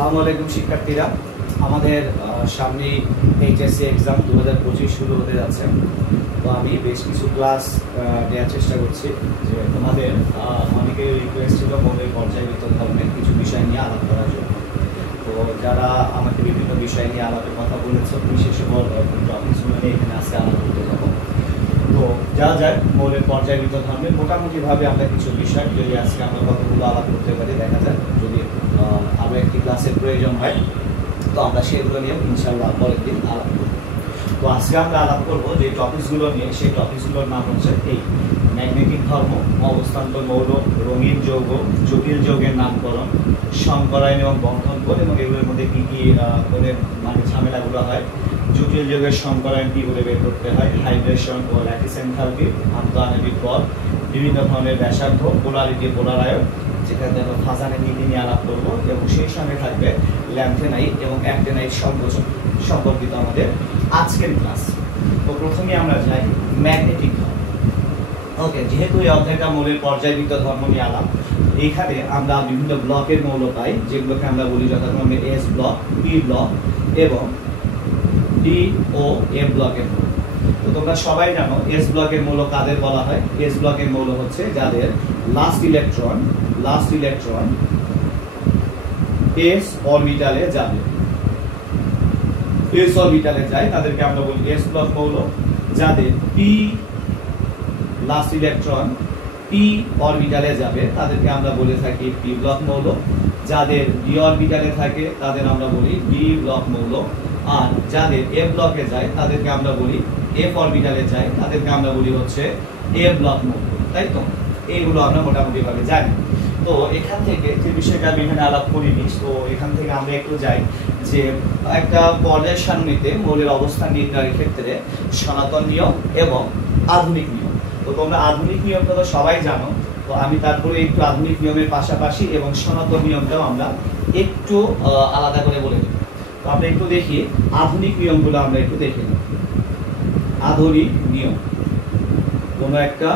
আসসালামু আলাইকুম শিক্ষার্থীরা, আমাদের সামনে এইচএসসি এক্সাম 2025 শুরু হতে যাচ্ছে। তো আমি বেশ কিছু ক্লাস নেওয়ার চেষ্টা করছি যে তোমাদের অনেকে রিকোয়েস্ট ছিল মৌলিক পর্যায়বৃত্ত ধরনের কিছু বিষয় নিয়ে আলাপ করার জন্য। তো যারা আমাকে বিভিন্ন বিষয় নিয়ে আলাপের কথা বলেছে, বিশেষ টপিকসগুলো নিয়ে এখানে আজকে আলাপ করতে যাবো। তো যা যায় মৌলিক পর্যায়বৃত্ত ধর্মের মোটামুটিভাবে আমরা কিছু বিষয় যদি আজকে আমরা কতগুলো আলাপ করতে পারি দেখা যায়, যদি আরও একটি ক্লাসের প্রয়োজন হয় তো আমরা সেগুলো নিয়েও ইনশাআল্লাহ পরের দিন আলাপ করব। তো আজকে আমরা আলাপ করবো যে টপিকসগুলো নিয়ে, সেই টপিকসগুলোর নাম হচ্ছে এই ম্যাগনেটিক ধর্ম, অবস্থান্তর মৌল, রঙিন যৌগ, জটিল যৌগের নামকরণ, সংকরায়ন এবং বন্ধন কোণ, এবং এগুলোর মধ্যে কী কী কোণের মানে ঝামেলাগুলো হয়, জটিল যৌগের সংকরায়ন কী করে বের করতে হয়, হাইড্রেশন ও ল্যাটিস এনথালপি, আন্তঃআণবিক বল, বিভিন্ন ধরনের ব্যাসার্ধ, পোলারিটি, পোলারায়ন, যেখানে আমরা ফাজানের নীতি নিয়ে আলাপ করবো, এবং সেই সঙ্গে থাকবে ল্যান্থেনাইট এবং অ্যাক্টিনাইট সংকোচন সম্পর্কিত আমাদের আজকের ক্লাস। তো প্রথমে আমরা যাই ম্যাগনেটিক ধর্ম। ওকে, যেহেতু এই অধ্যায়টা মৌলের পর্যায়বৃত্ত ধর্ম নিয়ে আলাপ, এখানে আমরা বিভিন্ন ব্লকের মৌল পাই, যেগুলোকে আমরা বলি যথাক্রমে এস ব্লক, পি ব্লক এবং ডি ও এফ ব্লকের মৌল। তো তোমরা সবাই জানো এস ব্লকের মৌল কাদের বলা হয়। এস ব্লকের মৌল হচ্ছে যাদের লাস্ট ইলেকট্রন এস অরবিটালে যাবে, এস অরবিটালে যায় তাদেরকে আমরা বলি এস ব্লক মৌল। যাদের পি লাস্ট ইলেকট্রন পি অরবিটালে যাবে তাদেরকে আমরা বলে থাকি পি ব্লক মৌল। যাদের ডি অরবিটালে থাকে তাদের আমরা বলি ডি ব্লক মৌল। আর যাদের এফ ব্লকে যায় তাদেরকে আমরা বলি এফ অরবিটালে যায় তাদেরকে আমরা বলি হচ্ছে এফ ব্লক মৌল। তাই তো এইগুলো আমরা মোটামুটি ভাবে জানি। তো এখান থেকে যে বিষয়টা আমি এখানে আলাপ করিনি, তো এখান থেকে আমরা একটু যাই যে একটা পর্যায় সারণীতে মৌলের অবস্থান নির্ণয়ের ক্ষেত্রে সনাতন নিয়ম এবং আধুনিক নিয়ম। তো তোমরা আধুনিক নিয়মটা তো সবাই জানো, তো আমি তারপরে একটু আধুনিক নিয়মের পাশাপাশি এবং সনাতন নিয়মটাও আমরা একটু আলাদা করে বলে দেব। তো আমরা একটু দেখি আধুনিক নিয়মগুলো, আমরা একটু দেখে নিই। আধুনিক নিয়ম, কোনো একটা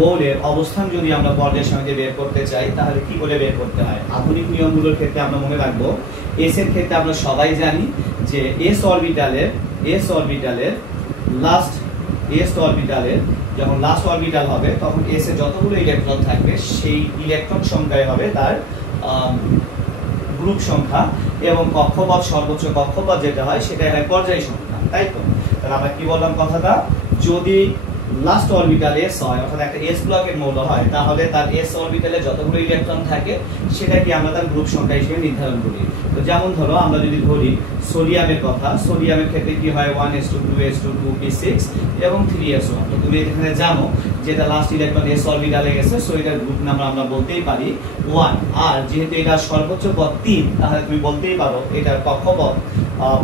মৌলের অবস্থান যদি আমরা পর্যায়ের সঙ্গে বের করতে চাই তাহলে কি করে বের করতে হয়। আধুনিক নিয়মগুলোর ক্ষেত্রে আমরা মনে রাখবো এস এর ক্ষেত্রে আমরা সবাই জানি যে এস অরবিটালের যখন লাস্ট অরবিটাল হবে তখন এস এ যতগুলো ইলেকট্রন থাকবে সেই ইলেকট্রন সংখ্যায় হবে তার গ্রুপ সংখ্যা, এবং কক্ষপথ সর্বোচ্চ কক্ষপথ যেটা হয় সেটাই হয় পর্যায় সংখ্যা। তাই তো, তাহলে আমরা কি বললাম কথাটা, যদি লাস্ট অরবিটাল এস হয় অর্থাৎ একটা এস ব্লকের মৌল হয় তাহলে তার এস অরবিটালে যতগুলো ইলেকট্রন থাকে সেটাকে আমরা তার গ্রুপ সংখ্যা হিসেবে নির্ধারণ করি। তো যেমন ধরো আমরা যদি ধরি সোডিয়ামের কথা, সোডিয়ামের ক্ষেত্রে কি হয় 1s2 2s2 2p6 এবং 3s1। তো তুমি এখানে জানো যে এটা লাস্ট ইলেকট্রন এস অরবিটালে গেছে, সো এটার গ্রুপ নাম্বার আমরা বলতেই পারি 1। আর যেহেতু এটা সর্বোচ্চ পদ 3 তাহলে তুমি বলতেই পারো এটার কক্ষপথ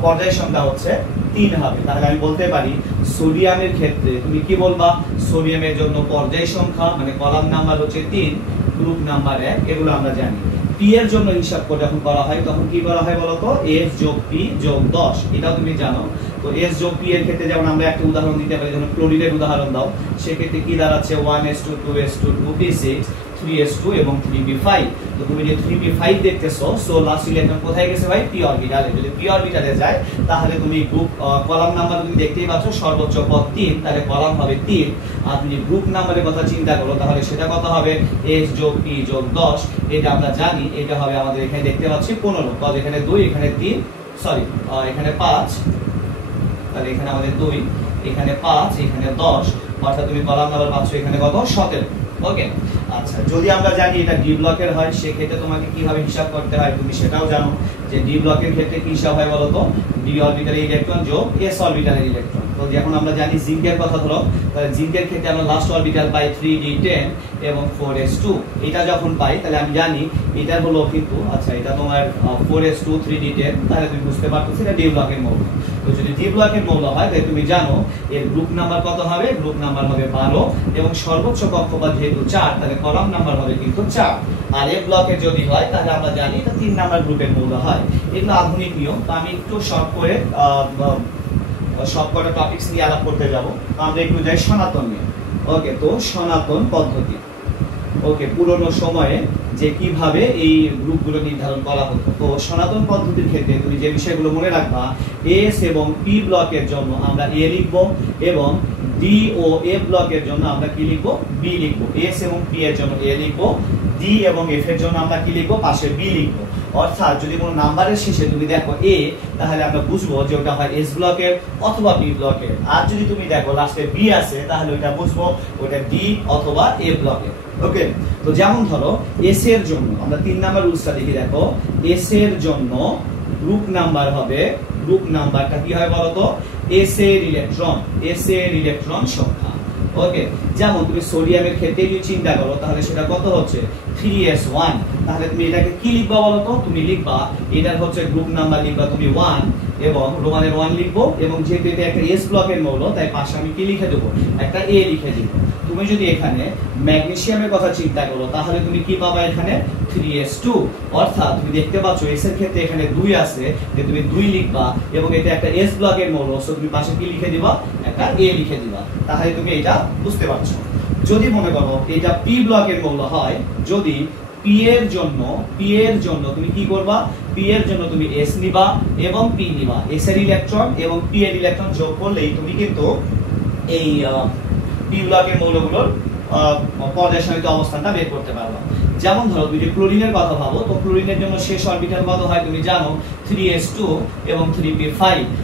পর্যায় সংখ্যা হচ্ছে 3 হবে। তাহলে আমি বলতে পারি সোডিয়ামের ক্ষেত্রে তুমি কি বলবা, সোডিয়ামের জন্য পর্যায় সংখ্যা মানে কলাম নাম্বার হচ্ছে 3, গ্রুপ নাম্বার 1, এগুলো আমরা জানি। পি এর জন্য হিসাব করে যখন করা হয় তখন কি করা হয় বলতো, এস যোগ পি যোগ 10, এটাও তুমি জানো। তো এস যোগ পি এর ক্ষেত্রে যেমন আমরা একটা উদাহরণ দিতে পারি, যেমন ক্লোরিনের উদাহরণ দাও, সেক্ষেত্রে কি দাঁড়াচ্ছে 1s2 2s2 2p6 3s2 এবং 3p5। তো তুমি যে 3p5 দেখতেছো, সো লাস্ট ইলেকট্রন কোথায় গেছে ভাই, পি অরবিটালে। যদি পি অরবিটালে যায় তাহলে তুমি গ্রুপ কলাম নাম্বার তুমি দেখতেই পাচ্ছ সর্বোচ্চ পদ 3, তাহলে কলাম হবে 3। আর তুমি গ্রুপ নাম্বারের কথা চিন্তা করো তাহলে সেটা কত হবে, এস যোগ পি যোগ 10, এটা আমরা জানি এটা হবে আমাদের এখানে দেখতে পাচ্ছি 15, কজ এখানে 2 এখানে 3 সরি এখানে 5, তাহলে এখানে আমাদের 2 এখানে 5 এখানে 10, অর্থাৎ তুমি কলাম নাম্বার পাচ্ছ এখানে কত 17। ওকে, আচ্ছা, যদি আমরা জানি এটা ডি ব্লকের হয় সেক্ষেত্রে তোমাকে কিভাবে হিসাব করতে হয় তুমি সেটাও জানো যে ডি ব্লকের ক্ষেত্রে কি হিসাব হয় বলতো, ডি অরবিটালের ইলেকট্রন যোগ এস অরবিটালের ইলেকট্রন। তো এখন আমরা জানি জিঙ্কের কথা ধরো, তাহলে জিঙ্কের ক্ষেত্রে আমরা লাস্ট অরবিটাল পাই 3d10 এবং 4s2। এটা যখন পাই তাহলে আমি জানি এটা হলো কিন্তু আচ্ছা এটা তোমার 4s2 3d10, তাহলে তুমি বুঝতে পারছো এটা ডি ব্লকের মৌল। তো যদি ডি ব্লকের মৌল হয় তাহলে তুমি জানো এর গ্রুপ নাম্বার কত হবে, গ্রুপ নাম্বার হবে 12, এবং সর্বোচ্চ কক্ষপথ যেহেতু 4 তাহলে কলাম নাম্বার হবে কিন্তু 4। আর এ ব্লকের যদি হয় তাহলে আমরা জানি এটা 3 নাম্বার গ্রুপের মৌল হয়। এগুলো আধুনিক নিয়ম। তো আমি একটু শর্ট করে সবকটা টপিকস নিয়ে আলাপ করতে যাব। তো আমরা একটু যাই সনাতন নিয়ম। ওকে, তো সনাতন পদ্ধতি। ওকে, পুরনো সময়ে যে কিভাবে এই গ্রুপগুলো নির্ধারণ করা হতো। তো সনাতন পদ্ধতির ক্ষেত্রে তুমি যে বিষয়গুলো মনে রাখবা, এস এবং পি ব্লকের জন্য আমরা এ লিখব এবং ডি ও এফ ব্লকের জন্য আমরা কি লিখব, বি লিখব। এস এবং পি এর জন্য এ লিখব, ডি এবং এফ এর জন্য আমরা কি লিখব, পাশে বি লিখব। অর্থাৎ যদি কোনো নাম্বারের শেষে তুমি দেখো এ, তাহলে আমরা বুঝবো যে ওটা হয় এস ব্লকের অথবা বি ব্লকের। আর যদি তুমি দেখো লাস্টে বি আছে, তাহলে ওটা বুঝবো ওটা ডি অথবা এ ব্লকের। ওকে, তো যেমন ধরো এস এর জন্য আমরা 3 নাম্বার রুলসটা দেখি। দেখো এস এর জন্য গ্রুপ নাম্বার হবে, গ্রুপ নাম্বারটা কি হয় বলতো, এস এর ইলেকট্রন, এস এর ইলেকট্রন সংখ্যা। ওকে, যেমন তুমি সোডিয়ামের ক্ষেত্রে যদি চিন্তা করো, তাহলে সেটা কত হচ্ছে 3s1। তাহলে তুমি এটাকে কি লিখবা বলতো, তুমি লিখবা এটার হচ্ছে গ্রুপ নাম্বার লিখবা তুমি 1 এবং রোমানের 1 লিখবো, এবং যেহেতু এটা একটা এস ব্লকের মৌল তাই পাশে আমি কি লিখে দেবো, একটা এ লিখে দিব। তুমি যদি এখানে ম্যাগনেসিয়ামের কথা চিন্তা করো, তাহলে তুমি কি পাবা এখানে 3s2। অর্থাৎ তুমি দেখতে পাচ্ছ এস এর ক্ষেত্রে এখানে 2 আছে, যে তুমি 2 লিখবা এবং এটা একটা এস ব্লকের মৌল, সো তুমি পাশে কি লিখে দিবা, একটা এ লিখে দিবা। তাহলে তুমি এটা বুঝতে পারছো। যদি মনে করো এটা পি ব্লকের মৌল হয়, যদি পি এর জন্য তুমি কি করবা, পি এর জন্য তুমি এস নিবা এবং পি নিবা। এস এর ইলেকট্রন এবং পি এর ইলেকট্রন যোগ করলেই তুমি কিন্তু এই পি ব্লকের মৌলগুলোর পর্যায় সারিতে অবস্থানটা বের করতে পারবা। যেমন ধরো তুমি যদি ক্লোরিনের কথা ভাবো, তো ক্লোরিনের জন্য শেষ অরবিটাল কত হয় তুমি জানো, 3s2 এবং 3p5।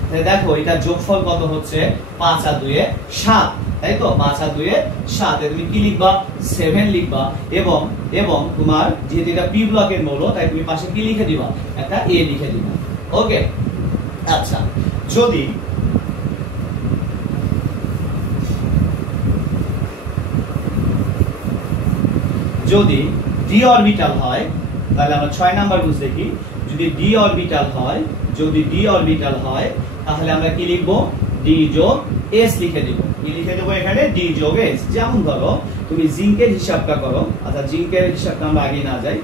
তাহলে দেখো এটা যোগফল কত হচ্ছে, 5 আর 2 এ 7, তাই তো 5 আর 2 এ 7। তুমি কি লিখবা, 7 লিখবা এবং এবং তোমার যেহেতু এটা পি ব্লকের মৌল, তাই তুমি পাশে কি লিখে দিবা, একটা এ লিখে দিবা। ওকে, আচ্ছা যদি যদি ডি অরবিটাল হয়, তাহলে আমরা 6 নাম্বার রুলস দেখি। যদি ডি অরবিটাল হয়, যদি ডি অরবিটাল হয়, তাহলে আমরা কি লিখবো, ডি যোগ এস লিখে দিব। কি লিখে দেবো এখানে, ডি যোগ এস। যেমন ধরো তুমি জিঙ্কের হিসাবটা করো, আচ্ছা জিঙ্কের হিসাবটা আমরা আগে না যাই,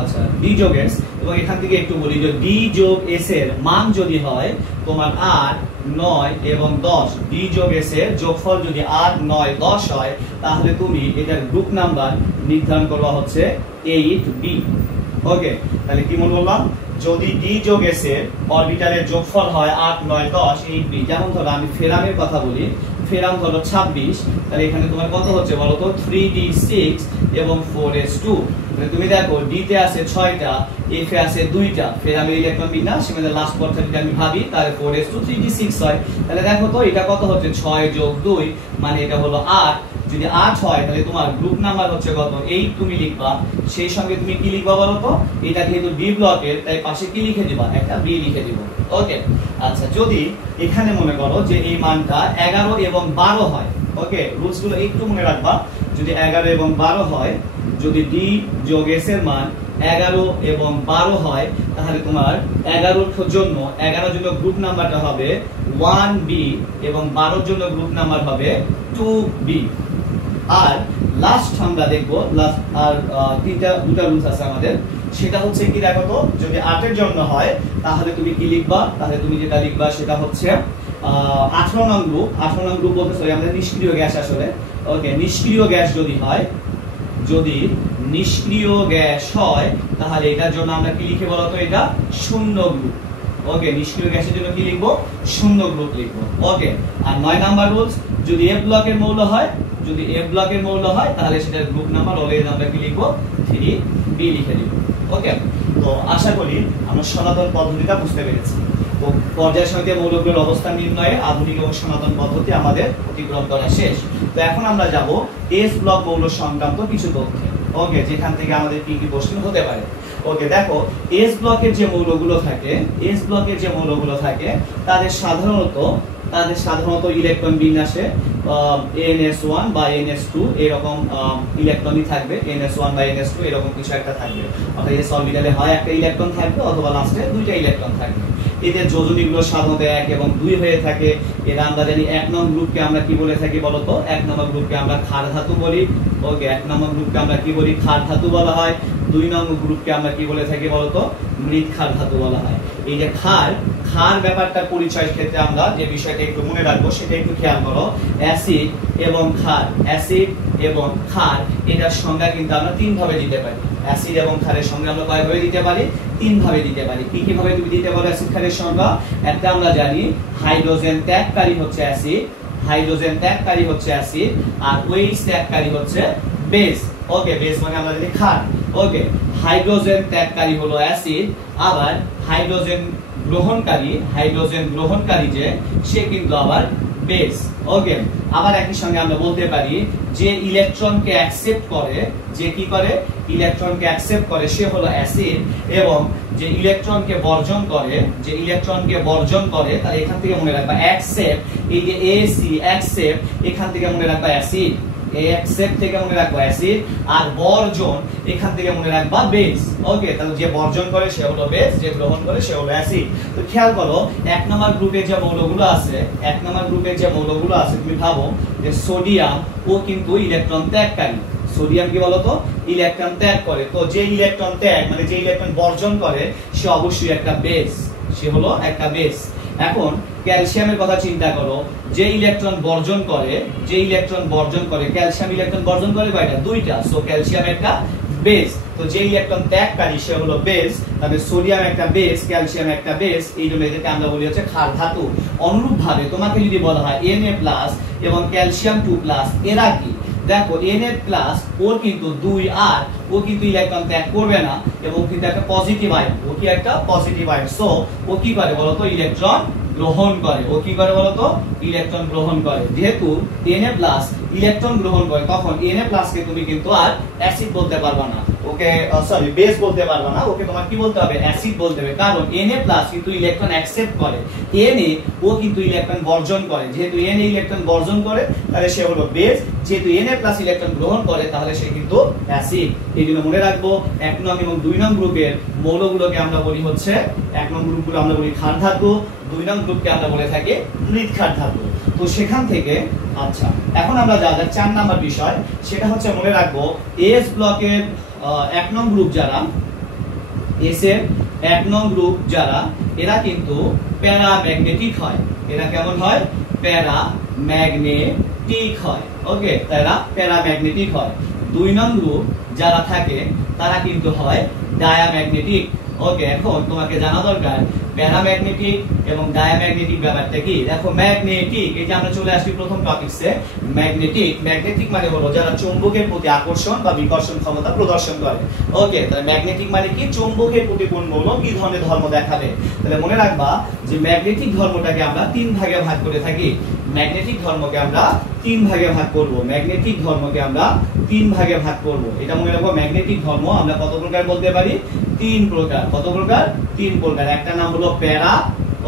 আচ্ছা ডি যোগ এস, এবং এখান থেকে একটু বলি যে ডি যোগ এস এর মান যদি হয় তোমার 8, 9 এবং 10, ডি যোগ এস এর যোগফল যদি 8, 9, 10 হয়, তাহলে তুমি এটার গ্রুপ নাম্বার নির্ধারণ করবা হচ্ছে 8b। ওকে, তাহলে কি মনে বললাম, যদি ডি যোগ এস এর অরবিটালের যোগফল হয় 8, 9, 10, 8b। যেমন ধরো আমি ফেরামের কথা বলি, ফেরাম হলো 26, তাহলে এখানে তোমার কত হচ্ছে বলতো, 3d6 এবং 4s2। তুমি দেখো ডি তে আছে 6টা, এফ এ আছে 2টা, ফেরামের ইলেকট্রন বিন্যাস সেখানে লাস্ট পর্যায়ে যদি আমি ভাবি, তাহলে 4s2 3d6 হয়। তাহলে দেখো তো এটা কত হচ্ছে, 6 যোগ 2 মানে এটা হলো 8। যদি 8 হয়, তাহলে তোমার গ্রুপ নাম্বার হচ্ছে কত, 8 তুমি লিখবা। সেই সঙ্গে তুমি কি লিখবা বলতো, এটা যেহেতু ডি ব্লকের, তাই পাশে কি লিখে দিবা, একটা বি লিখে দিব। ওকে, আচ্ছা যদি এখানে মনে করো যে এই মানটা 11 এবং 12 হয়, ওকে রুলস গুলো একটু মনে রাখবা। যদি 11 এবং 12 হয়, যদি ডি যোগ এস এর মান 11 এবং 12 হয়, তাহলে তোমার 11 জন্য গ্রুপ নাম্বারটা হবে 1b এবং 12 জন্য গ্রুপ নাম্বার হবে 2b। আর লাস্ট আমরা দেখবো, লাস্ট আর দুটা রুলস আছে আমাদের, সেটা হচ্ছে কি দেখো তো, যদি 8 এর জন্য হয় তাহলে তুমি কি লিখবা, তাহলে তুমি যেটা লিখবা সেটা হচ্ছে 18 নং গ্রুপ। 18 নং গ্রুপ বলতে সরি আমাদের নিষ্ক্রিয় গ্যাস আসলে। ওকে, নিষ্ক্রিয় গ্যাস যদি হয়, যদি নিষ্ক্রিয় গ্যাস হয়, তাহলে এটার জন্য আমরা কি লিখে বলতো, এটা শূন্য গ্রুপ। ওকে, নিষ্ক্রিয় গ্যাসের জন্য কি লিখবো, শূন্য গ্রুপ লিখবো। ওকে, আর 9 নাম্বার রুলস, যদি এফ ব্লকের মৌল হয়, যদি এফ ব্লকের মৌল হয়, তাহলে সেটার গ্রুপ নাম্বার অলওয়েজ আমরা কি লিখবো, 3b লিখে দিব। ওকে, তো আশা করি আমরা সনাতন পদ্ধতিটা বুঝতে পেরেছি। তো পর্যায় সারণীতে মৌলগুলোর অবস্থান নির্ণয়ে আধুনিক এবং সনাতন পদ্ধতি আমাদের অতিক্রম করা শেষ। তো এখন আমরা যাব এস ব্লক মৌল সংক্রান্ত কিছু তথ্যে। ওকে, যেখান থেকে আমাদের কি কি প্রশ্ন হতে পারে। ওকে, দেখো এস ব্লকের যে মৌলগুলো থাকে, এস ব্লকের যে মৌলগুলো থাকে তাদের সাধারণত ইলেকট্রন বিন্যাসে NS1 বা NS2 এরকম ইলেকট্রনই থাকবে, NS1 বা NS2 এরকম কিছু একটা থাকবে। অর্থাৎ এস অরবিটালে হয় একটা ইলেকট্রন থাকবে অথবা লাস্টে 2টা ইলেকট্রন থাকবে। এদের যোজনীগুলো সাধারণত 1 এবং 2 হয়ে থাকে। এরা আমরা জানি 1 নং গ্রুপকে আমরা কি বলে থাকি বলতো, 1 নম্বর গ্রুপকে আমরা ক্ষার ধাতু বলি। ওকে, 1 নম্বর গ্রুপকে আমরা কি বলি, ক্ষার ধাতু বলা হয়। 2 নং গ্রুপকে আমরা কি বলে থাকি বলতো, মৃৎ ক্ষার ধাতু বলা হয়। এই যে ক্ষার ক্ষার ব্যাপারটা পরিচয়ের ক্ষেত্রে আমরা যে বিষয়টা একটু মনে রাখবো সেটা একটু খেয়াল করো। অ্যাসিড এবং ক্ষার, অ্যাসিড এবং ক্ষার এটার সংজ্ঞা কিন্তু আমরা তিন ভাবে দিতে পারি। অ্যাসিড এবং ক্ষারের সংজ্ঞা আমরা কয় ভাবে দিতে পারি? তিন ভাবে দিতে পারি। কি কি ভাবে তুমি দিতে পারো অ্যাসিড ক্ষারের সংজ্ঞা? একটা আমরা জানি হাইড্রোজেন ত্যাগকারী হচ্ছে অ্যাসিড, হাইড্রোজেন ত্যাগকারী হচ্ছে অ্যাসিড, আর OH ত্যাগকারী হচ্ছে বেস। ওকে, বেস মানে আমরা জানি ক্ষার। ওকে, হাইড্রোজেন ত্যাগকারী হলো অ্যাসিড, আবার হাইড্রোজেন গ্রহণকারী যে সে কিন্তু আবার বেস। ওকে, আবার একই সঙ্গে আমরা বলতে পারি যে ইলেকট্রনকে অ্যাকসেপ্ট করে, যে কি করে ইলেকট্রনকে অ্যাকসেপ্ট করে সে হলো অ্যাসিড, এবং যে ইলেকট্রনকে বর্জন করে তাহলে এখান থেকে মনে রাখবা অ্যাকসেপ্ট, এই যে এসি অ্যাকসেপ্ট, এখান থেকে মনে রাখবা অ্যাসিড, অ্যাকসেপ্ট থেকে মনে রাখবা অ্যাসিড, আর বর্জন এখান থেকে মনে রাখবা বেস। ওকে, তাহলে যে বর্জন করে সে হলো বেস, যে গ্রহণ করে সে হলো অ্যাসিড। তো খেয়াল করো এক নম্বর গ্রুপে যে মৌলগুলো আছে, তুমি ভাবো যে সোডিয়াম ও কিন্তু ইলেকট্রন ত্যাগকারী। সোডিয়াম কি বলতো? ইলেকট্রন ত্যাগ করে। তো যে ইলেকট্রন ত্যাগ মানে যে ইলেকট্রন বর্জন করে সে অবশ্যই একটা বেস, সে হলো একটা বেস। এখন ক্যালসিয়ামের কথা চিন্তা করো, যে ইলেকট্রন বর্জন করে ক্যালসিয়াম ইলেকট্রন বর্জন করে কয়টা? দুইটা। সো ক্যালসিয়াম একটা বেস। তো যে ইলেকট্রন ত্যাগকারী সে হলো বেস, তবে সোডিয়াম একটা বেস, ক্যালসিয়াম একটা বেস, এই জন্য এদেরকে আমরা বলি হচ্ছে ক্ষার ধাতু। অনুরূপ ভাবে তোমাকে যদি বলা হয় Na+ এবং ক্যালসিয়াম 2+, এরা কি? দেখো Na+ ওর কিন্তু 2 আর ও কিন্তু ইলেকট্রন ত্যাগ করবে না, এবং কিন্তু একটা পজিটিভ আয়ন, ও কি একটা পজিটিভ আয়ন। সো ও কি করে বলতো? ইলেকট্রন গ্রহণ করে। ও কি করে বলতো? ইলেকট্রন গ্রহণ করে। যেহেতু Na+ ইলেকট্রন গ্রহণ করে, তখন Na+ কে তুমি কিন্তু আর অ্যাসিড বলতে পারবা না, ওকে সরি বেস বলতে পারবা না, ওকে তোমার কি বলতে হবে? অ্যাসিড বলতে হবে। কারণ Na+ কিন্তু ইলেকট্রন অ্যাকসেপ্ট করে, Na ও কিন্তু ইলেকট্রন বর্জন করে। যেহেতু Na ইলেকট্রন বর্জন করে তাহলে সে হলো বেস, যেহেতু Na+ ইলেকট্রন গ্রহণ করে তাহলে সে কিন্তু অ্যাসিড। এই জন্য মনে রাখবো 1 নং এবং 2 নং গ্রুপের মৌলগুলোকে আমরা বলি হচ্ছে, 1 নং গ্রুপগুলো আমরা বলি ক্ষার ধাতু, 2 নং গ্রুপকে আমরা বলে থাকি মৃৎক্ষার ধাতু। তো সেখান থেকে আচ্ছা এখন আমরা যা 4 নাম্বার বিষয়, সেটা হচ্ছে মনে রাখবো এস ব্লকের 1 নং গ্রুপ যারা, এস এর 1 নং গ্রুপ যারা, এরা কিন্তু প্যারাম্যাগনেটিক হয়। এরা কেমন হয়? প্যারাম্যাগনেটিক হয়। ওকে, তারা প্যারাম্যাগনেটিক হয়। 2 নং গ্রুপ যারা থাকে তারা কিন্তু হয় ডায়াম্যাগনেটিক। ওকে, এখন তোমাকে জানা দরকার প্যারাম্যাগনেটিক এবং ডায়াম্যাগনেটিক ব্যাপারটা কি। দেখো ম্যাগনেটিক, এই যে আমরা চলে আসছি প্রথম টপিকসে, ম্যাগনেটিক মানে হলো যারা চৌম্বকের প্রতি আকর্ষণ বা বিকর্ষণ ক্ষমতা প্রদর্শন করে। ওকে, তাহলে ম্যাগনেটিক মানে কি? চৌম্বকের প্রতি কোন মৌল কি ধরনের ধর্ম দেখাবে। তাহলে মনে রাখবা যে ম্যাগনেটিক ধর্মটাকে আমরা 3 ভাগে ভাগ করে থাকি। ম্যাগনেটিক ধর্মকে আমরা 3 ভাগে ভাগ করব। এটা মনে রাখবো, ম্যাগনেটিক ধর্ম আমরা কত প্রকার বলতে পারি? 3 প্রকার। কত প্রকার? 3 প্রকার। একটা নাম হলো প্যারা,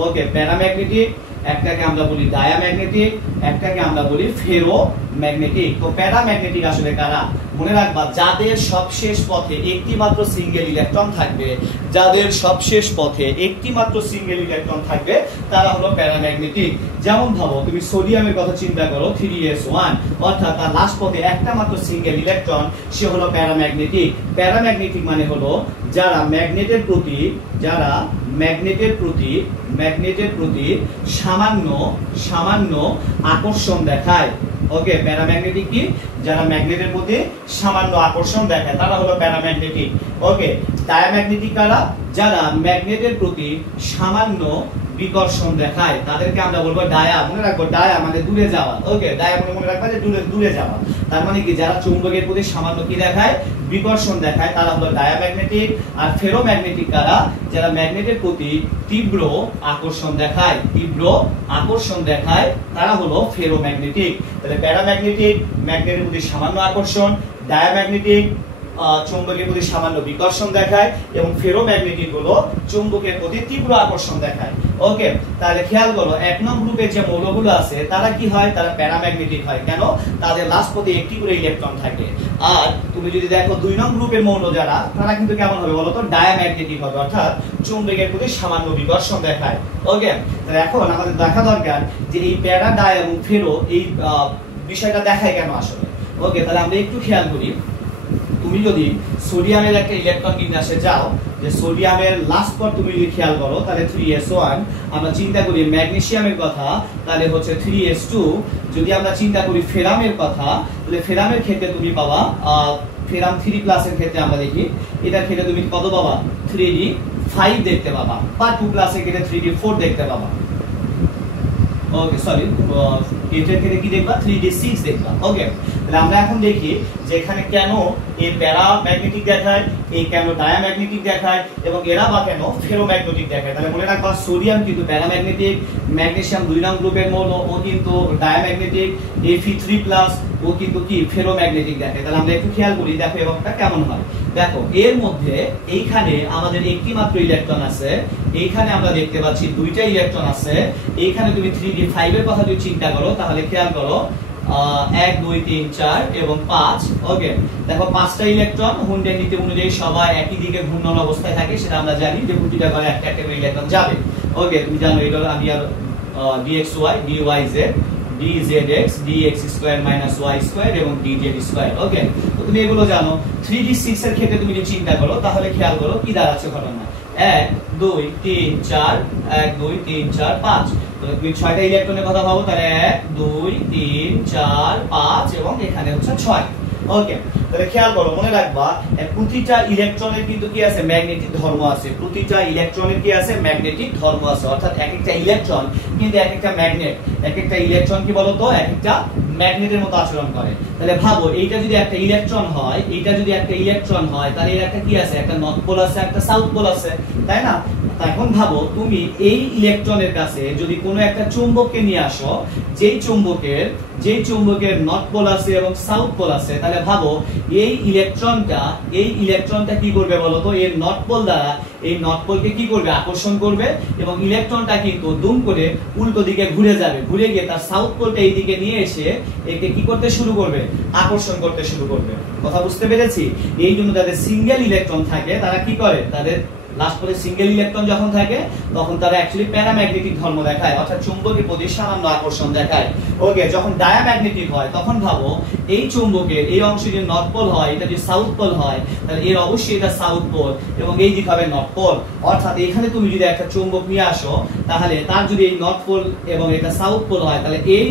ওকে প্যারাম্যাগনেটিক, একটাকে আমরা বলি ডায়াম্যাগনেটিক, একটাকে আমরা বলি ফেরোম্যাগনেটিক। তো প্যারাম্যাগনেটিক আসলে কারা? মনে রাখবা যাদের সবশেষ পথে একটি মাত্র সিঙ্গেল ইলেকট্রন থাকবে, তারা হলো প্যারাম্যাগনেটিক। যেমন ভাবো তুমি সোডিয়ামের কথা চিন্তা করো, 3s1, অর্থাৎ তার লাস্ট পথে একটা মাত্র সিঙ্গেল ইলেকট্রন, সে হলো প্যারাম্যাগনেটিক। প্যারাম্যাগনেটিক মানে হলো যারা ম্যাগনেটের প্রতি সামান্য আকর্ষণ দেখায়। ওকে, প্যারাম্যাগনেটিক কি? যারা ম্যাগনেটের প্রতি সামান্য আকর্ষণ দেখায় তারা হলো প্যারাম্যাগনেটিক। ওকে, ডায়াম্যাগনেটিক কারা? যারা ম্যাগনেটের প্রতি সামান্য বিকর্ষণ দেখায় তাদেরকে আমরা বলবো ডায়া। মনে রাখবো ডায়া মানে দূরে যাওয়া। ওকে, ডায়া মনে রাখবা যে দূরে যাওয়া। তার মানে কি? যারা চুম্বকের প্রতি সামান্য কি দেখায়? বিকর্ষণ দেখায়, তারা হলো ডায়াম্যাগনেটিক। আর ফেরোম্যাগনেটিক কারা? যারা ম্যাগনেটের প্রতি তীব্র আকর্ষণ দেখায় তারা হলো ফেরোম্যাগনেটিক। তাহলে প্যারাম্যাগনেটিক ম্যাগনেটের প্রতি সামান্য আকর্ষণ, ডায়াম্যাগনেটিক চুম্বকের প্রতি সামান্য বিকর্ষণ দেখায়, এবং ফেরোম্যাগনেটিক হলো চুম্বকের প্রতি তীব্র আকর্ষণ দেখায়। ওকে, তাহলে খেয়াল করো 1 নং গ্রুপের যে মৌলগুলো আছে তারা কি হয়? তারা প্যারাম্যাগনেটিক হয়। কেন? তাদের লাস্ট পথে একটি করে ইলেকট্রন থাকে। আর তুমি যদি দেখো 2 নং গ্রুপের মৌল যারা, তারা কিন্তু কেমন হবে বলতো? ডায়াম্যাগনেটিক হবে, অর্থাৎ চুম্বকের প্রতি সামান্য বিকর্ষণ দেখায়। ওকে, তাহলে এখন আমাদের দেখা দরকার যে এই প্যারা, ডায়া এবং ফেরো এই বিষয়টা দেখায় কেন আসলে। ওকে, তাহলে আমরা একটু খেয়াল করি। তুমি যদি সোডিয়ামের একটা ইলেকট্রন বিন্যাসে যাও, যে সোডিয়ামের লাস্ট পর তুমি যদি খেয়াল করো তাহলে 3s1, আমরা চিন্তা করি ম্যাগনেসিয়ামের কথা তাহলে হচ্ছে 3s2, যদি আমরা চিন্তা করি ফেরামের কথা তাহলে ফেরামের ক্ষেত্রে তুমি পাবা ফেরাম 3+ এর ক্ষেত্রে আমরা দেখি এটার ক্ষেত্রে তুমি কত পাবা 3d5 দেখতে পাবা, বা 2+ এর ক্ষেত্রে 3d4 দেখতে পাবা। ওকে সরি, এটার ক্ষেত্রে কি দেখবা 3d6 দেখবা। ওকে, তাহলে আমরা এখন দেখি যে এখানে কেন এই প্যারাম্যাগনেটিক দেখায়, এই কেন ডায়াম্যাগনেটিক দেখায়, এবং এরা বা কেন ফেরোম্যাগনেটিক দেখায়। তাহলে মনে রাখবা সোডিয়াম কিন্তু প্যারাম্যাগনেটিক, ম্যাগনেসিয়াম 2 নং গ্রুপের মৌল, ও কিন্তু ডায়াম্যাগনেটিক, Fe3+ ও কিন্তু কি ফেরোম্যাগনেটিক দেখায়। তাহলে আমরা একটু খেয়াল করি, দেখো এবারটা কেমন হয়। দেখো এর মধ্যে এইখানে আমাদের একটি মাত্র ইলেকট্রন আছে, এইখানে আমরা দেখতে পাচ্ছি 2টা ইলেকট্রন আছে। এইখানে তুমি 3d5 এর কথা যদি চিন্তা করো তাহলে খেয়াল করো 1 2 3 4 এবং 5। ওকে, দেখো 5টা ইলেকট্রন হুন্ডের নীতি অনুযায়ী সবাই একই দিকে ঘূর্ণন অবস্থায় থাকে, সেটা আমরা জানি যে প্রতিটা ঘরে একটা একটা করে ইলেকট্রন যাবে। ওকে, তুমি জানো এটা আমি আর dxy dyz dzx dx² y² এবং dz²। ওকে, তো তুমি এগুলো জানো। 3d6 এর ক্ষেত্রে তুমি যদি চিন্তা করো তাহলে খেয়াল করো কি দাঁড়াচ্ছে ঘটনা, 1 2 3 4 1 2 3 4 5। তাহলে তুমি 6টা ইলেকট্রনের কথা ভাবো, তাহলে 1 2 3 4 5 এবং এখানে হচ্ছে 6। ওকে, তাহলে খেয়াল করো, মনে রাখবা প্রতিটা ইলেকট্রনের কিন্তু কি আছে ম্যাগনেটিক ধর্ম আছে, প্রতিটা ইলেকট্রনের কি আছে ম্যাগনেটিক ধর্ম আছে, অর্থাৎ এক একটা ইলেকট্রন কিন্তু এক একটা ম্যাগনেট, এক একটা ইলেকট্রন কি বলতো এক একটা ম্যাগনেটের মতো আচরণ করে। তাহলে ভাবো এইটা যদি একটা ইলেকট্রন হয়, এইটা যদি একটা ইলেকট্রন হয় তাহলে এর একটা কি আছে, একটা নর্থ পোল আছে, একটা সাউথ পোল আছে, তাই না? এখন ভাবো তুমি এই ইলেকট্রনের কাছে যদি কোনো একটা চুম্বককে নিয়ে আসো, যেই চুম্বকের নর্থ পোল আছে এবং সাউথ পোল আছে, তাহলে ভাবো এই ইলেকট্রনটা কি করবে বলতো, এর নর্থ পোল দ্বারা এই নর্থ পোলকে কি করবে, আকর্ষণ করবে, এবং ইলেকট্রনটা কিন্তু দুম করে উল্টো দিকে ঘুরে যাবে, ঘুরে গিয়ে তার সাউথ পোলটা এই দিকে নিয়ে এসে একে কি করতে শুরু করবে, আকর্ষণ করতে শুরু করবে। কথা বুঝতে পেরেছি? এই জন্য যাদের সিঙ্গেল ইলেকট্রন থাকে তারা কি করে, তাদের লাস্ট পরে সিঙ্গেল ইলেকট্রন যখন থাকে তখন তারা অ্যাকচুয়ালি প্যারাম্যাগনেটিক ধর্ম দেখায়, অর্থাৎ চুম্বকের প্রতি সামান্য আকর্ষণ দেখায়। ওকে, যখন ডায়াম্যাগনেটিক হয় তখন ভাবো এই চুম্বকের এই অংশে যদি নর্থ পোল হয়, এটা যদি সাউথ পোল হয়, তাহলে এর অবশ্যই এটা সাউথ পোল এবং এই দিক হবে নর্থ পোল। অর্থাৎ এখানে তুমি যদি একটা চুম্বক নিয়ে আসো তাহলে তার যদি এই নর্থ পোল এবং এটা সাউথ পোল হয়, তাহলে এই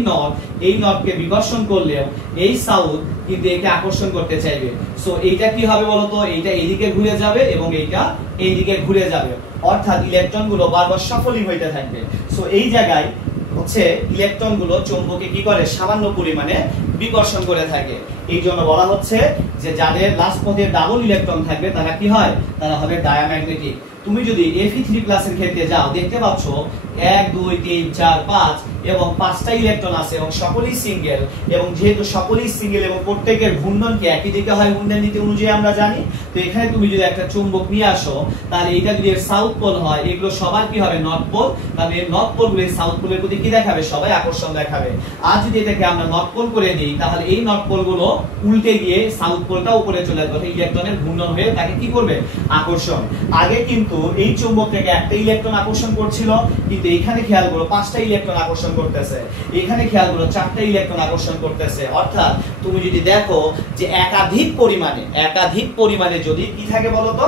নর্থকে বিকর্ষণ করলেও এই সাউথ কিন্তু একে আকর্ষণ করতে চাইবে। সো এইটা কি হবে বলতো, এইটা এইদিকে ঘুরে যাবে এবং এইটা এইদিকে ঘুরে যাবে, অর্থাৎ ইলেকট্রন গুলো বারবার শাফলিং হইতে থাকবে। সো এই জায়গায় হচ্ছে ইলেকট্রন গুলো চুম্বকে কি করে, সামান্য পরিমাণে বিকর্ষণ করে থাকে। এই জন্য বলা হচ্ছে যে যাদের লাস্ট পথে ডাবল ইলেকট্রন থাকবে তারা কি হয়, তারা হবে ডায়াম্যাগনেটিক। তুমি যদি Fe3+ এর ক্ষেত্রে যাও দেখতে পাচ্ছ 1 2 3 4 5 এবং 5টা ইলেকট্রন আছে এবং সকলেই সিঙ্গেল, এবং যেহেতু সকলেই সিঙ্গেল এবং প্রত্যেকের ঘূর্ণন কি একই দিকে হয় হুন্ডের নীতি অনুযায়ী আমরা জানি। তো এখানে তুমি যদি একটা চুম্বক নিয়ে আসো তাহলে এটা যদি সাউথ পোল হয়, এগুলো সবার কি হবে নর্থ পোল, তাহলে নর্থ পোল গুলো সাউথ পোলের প্রতি কি দেখাবে, সবাই আকর্ষণ দেখাবে। আর যদি এটাকে আমরা নর্থ পোল করে দিই তাহলে এই নর্থ পোল গুলো উল্টে গিয়ে সাউথ পোলটা উপরে চলে যাবে, ইলেকট্রনের ঘূর্ণন হয়ে তাকে কি করবে, আকর্ষণ। আগে কিন্তু এই চুম্বক থেকে একটা ইলেকট্রন আকর্ষণ করছিল, কিন্তু এখানে খেয়াল করো 5টা ইলেকট্রন আকর্ষণ করতেছে, এখানে খেয়াল করো 4টা ইলেকট্রন আকর্ষণ করতেছে। অর্থাৎ তুমি যদি দেখো যে একাধিক পরিমাণে যদি কি থাকে বলতো,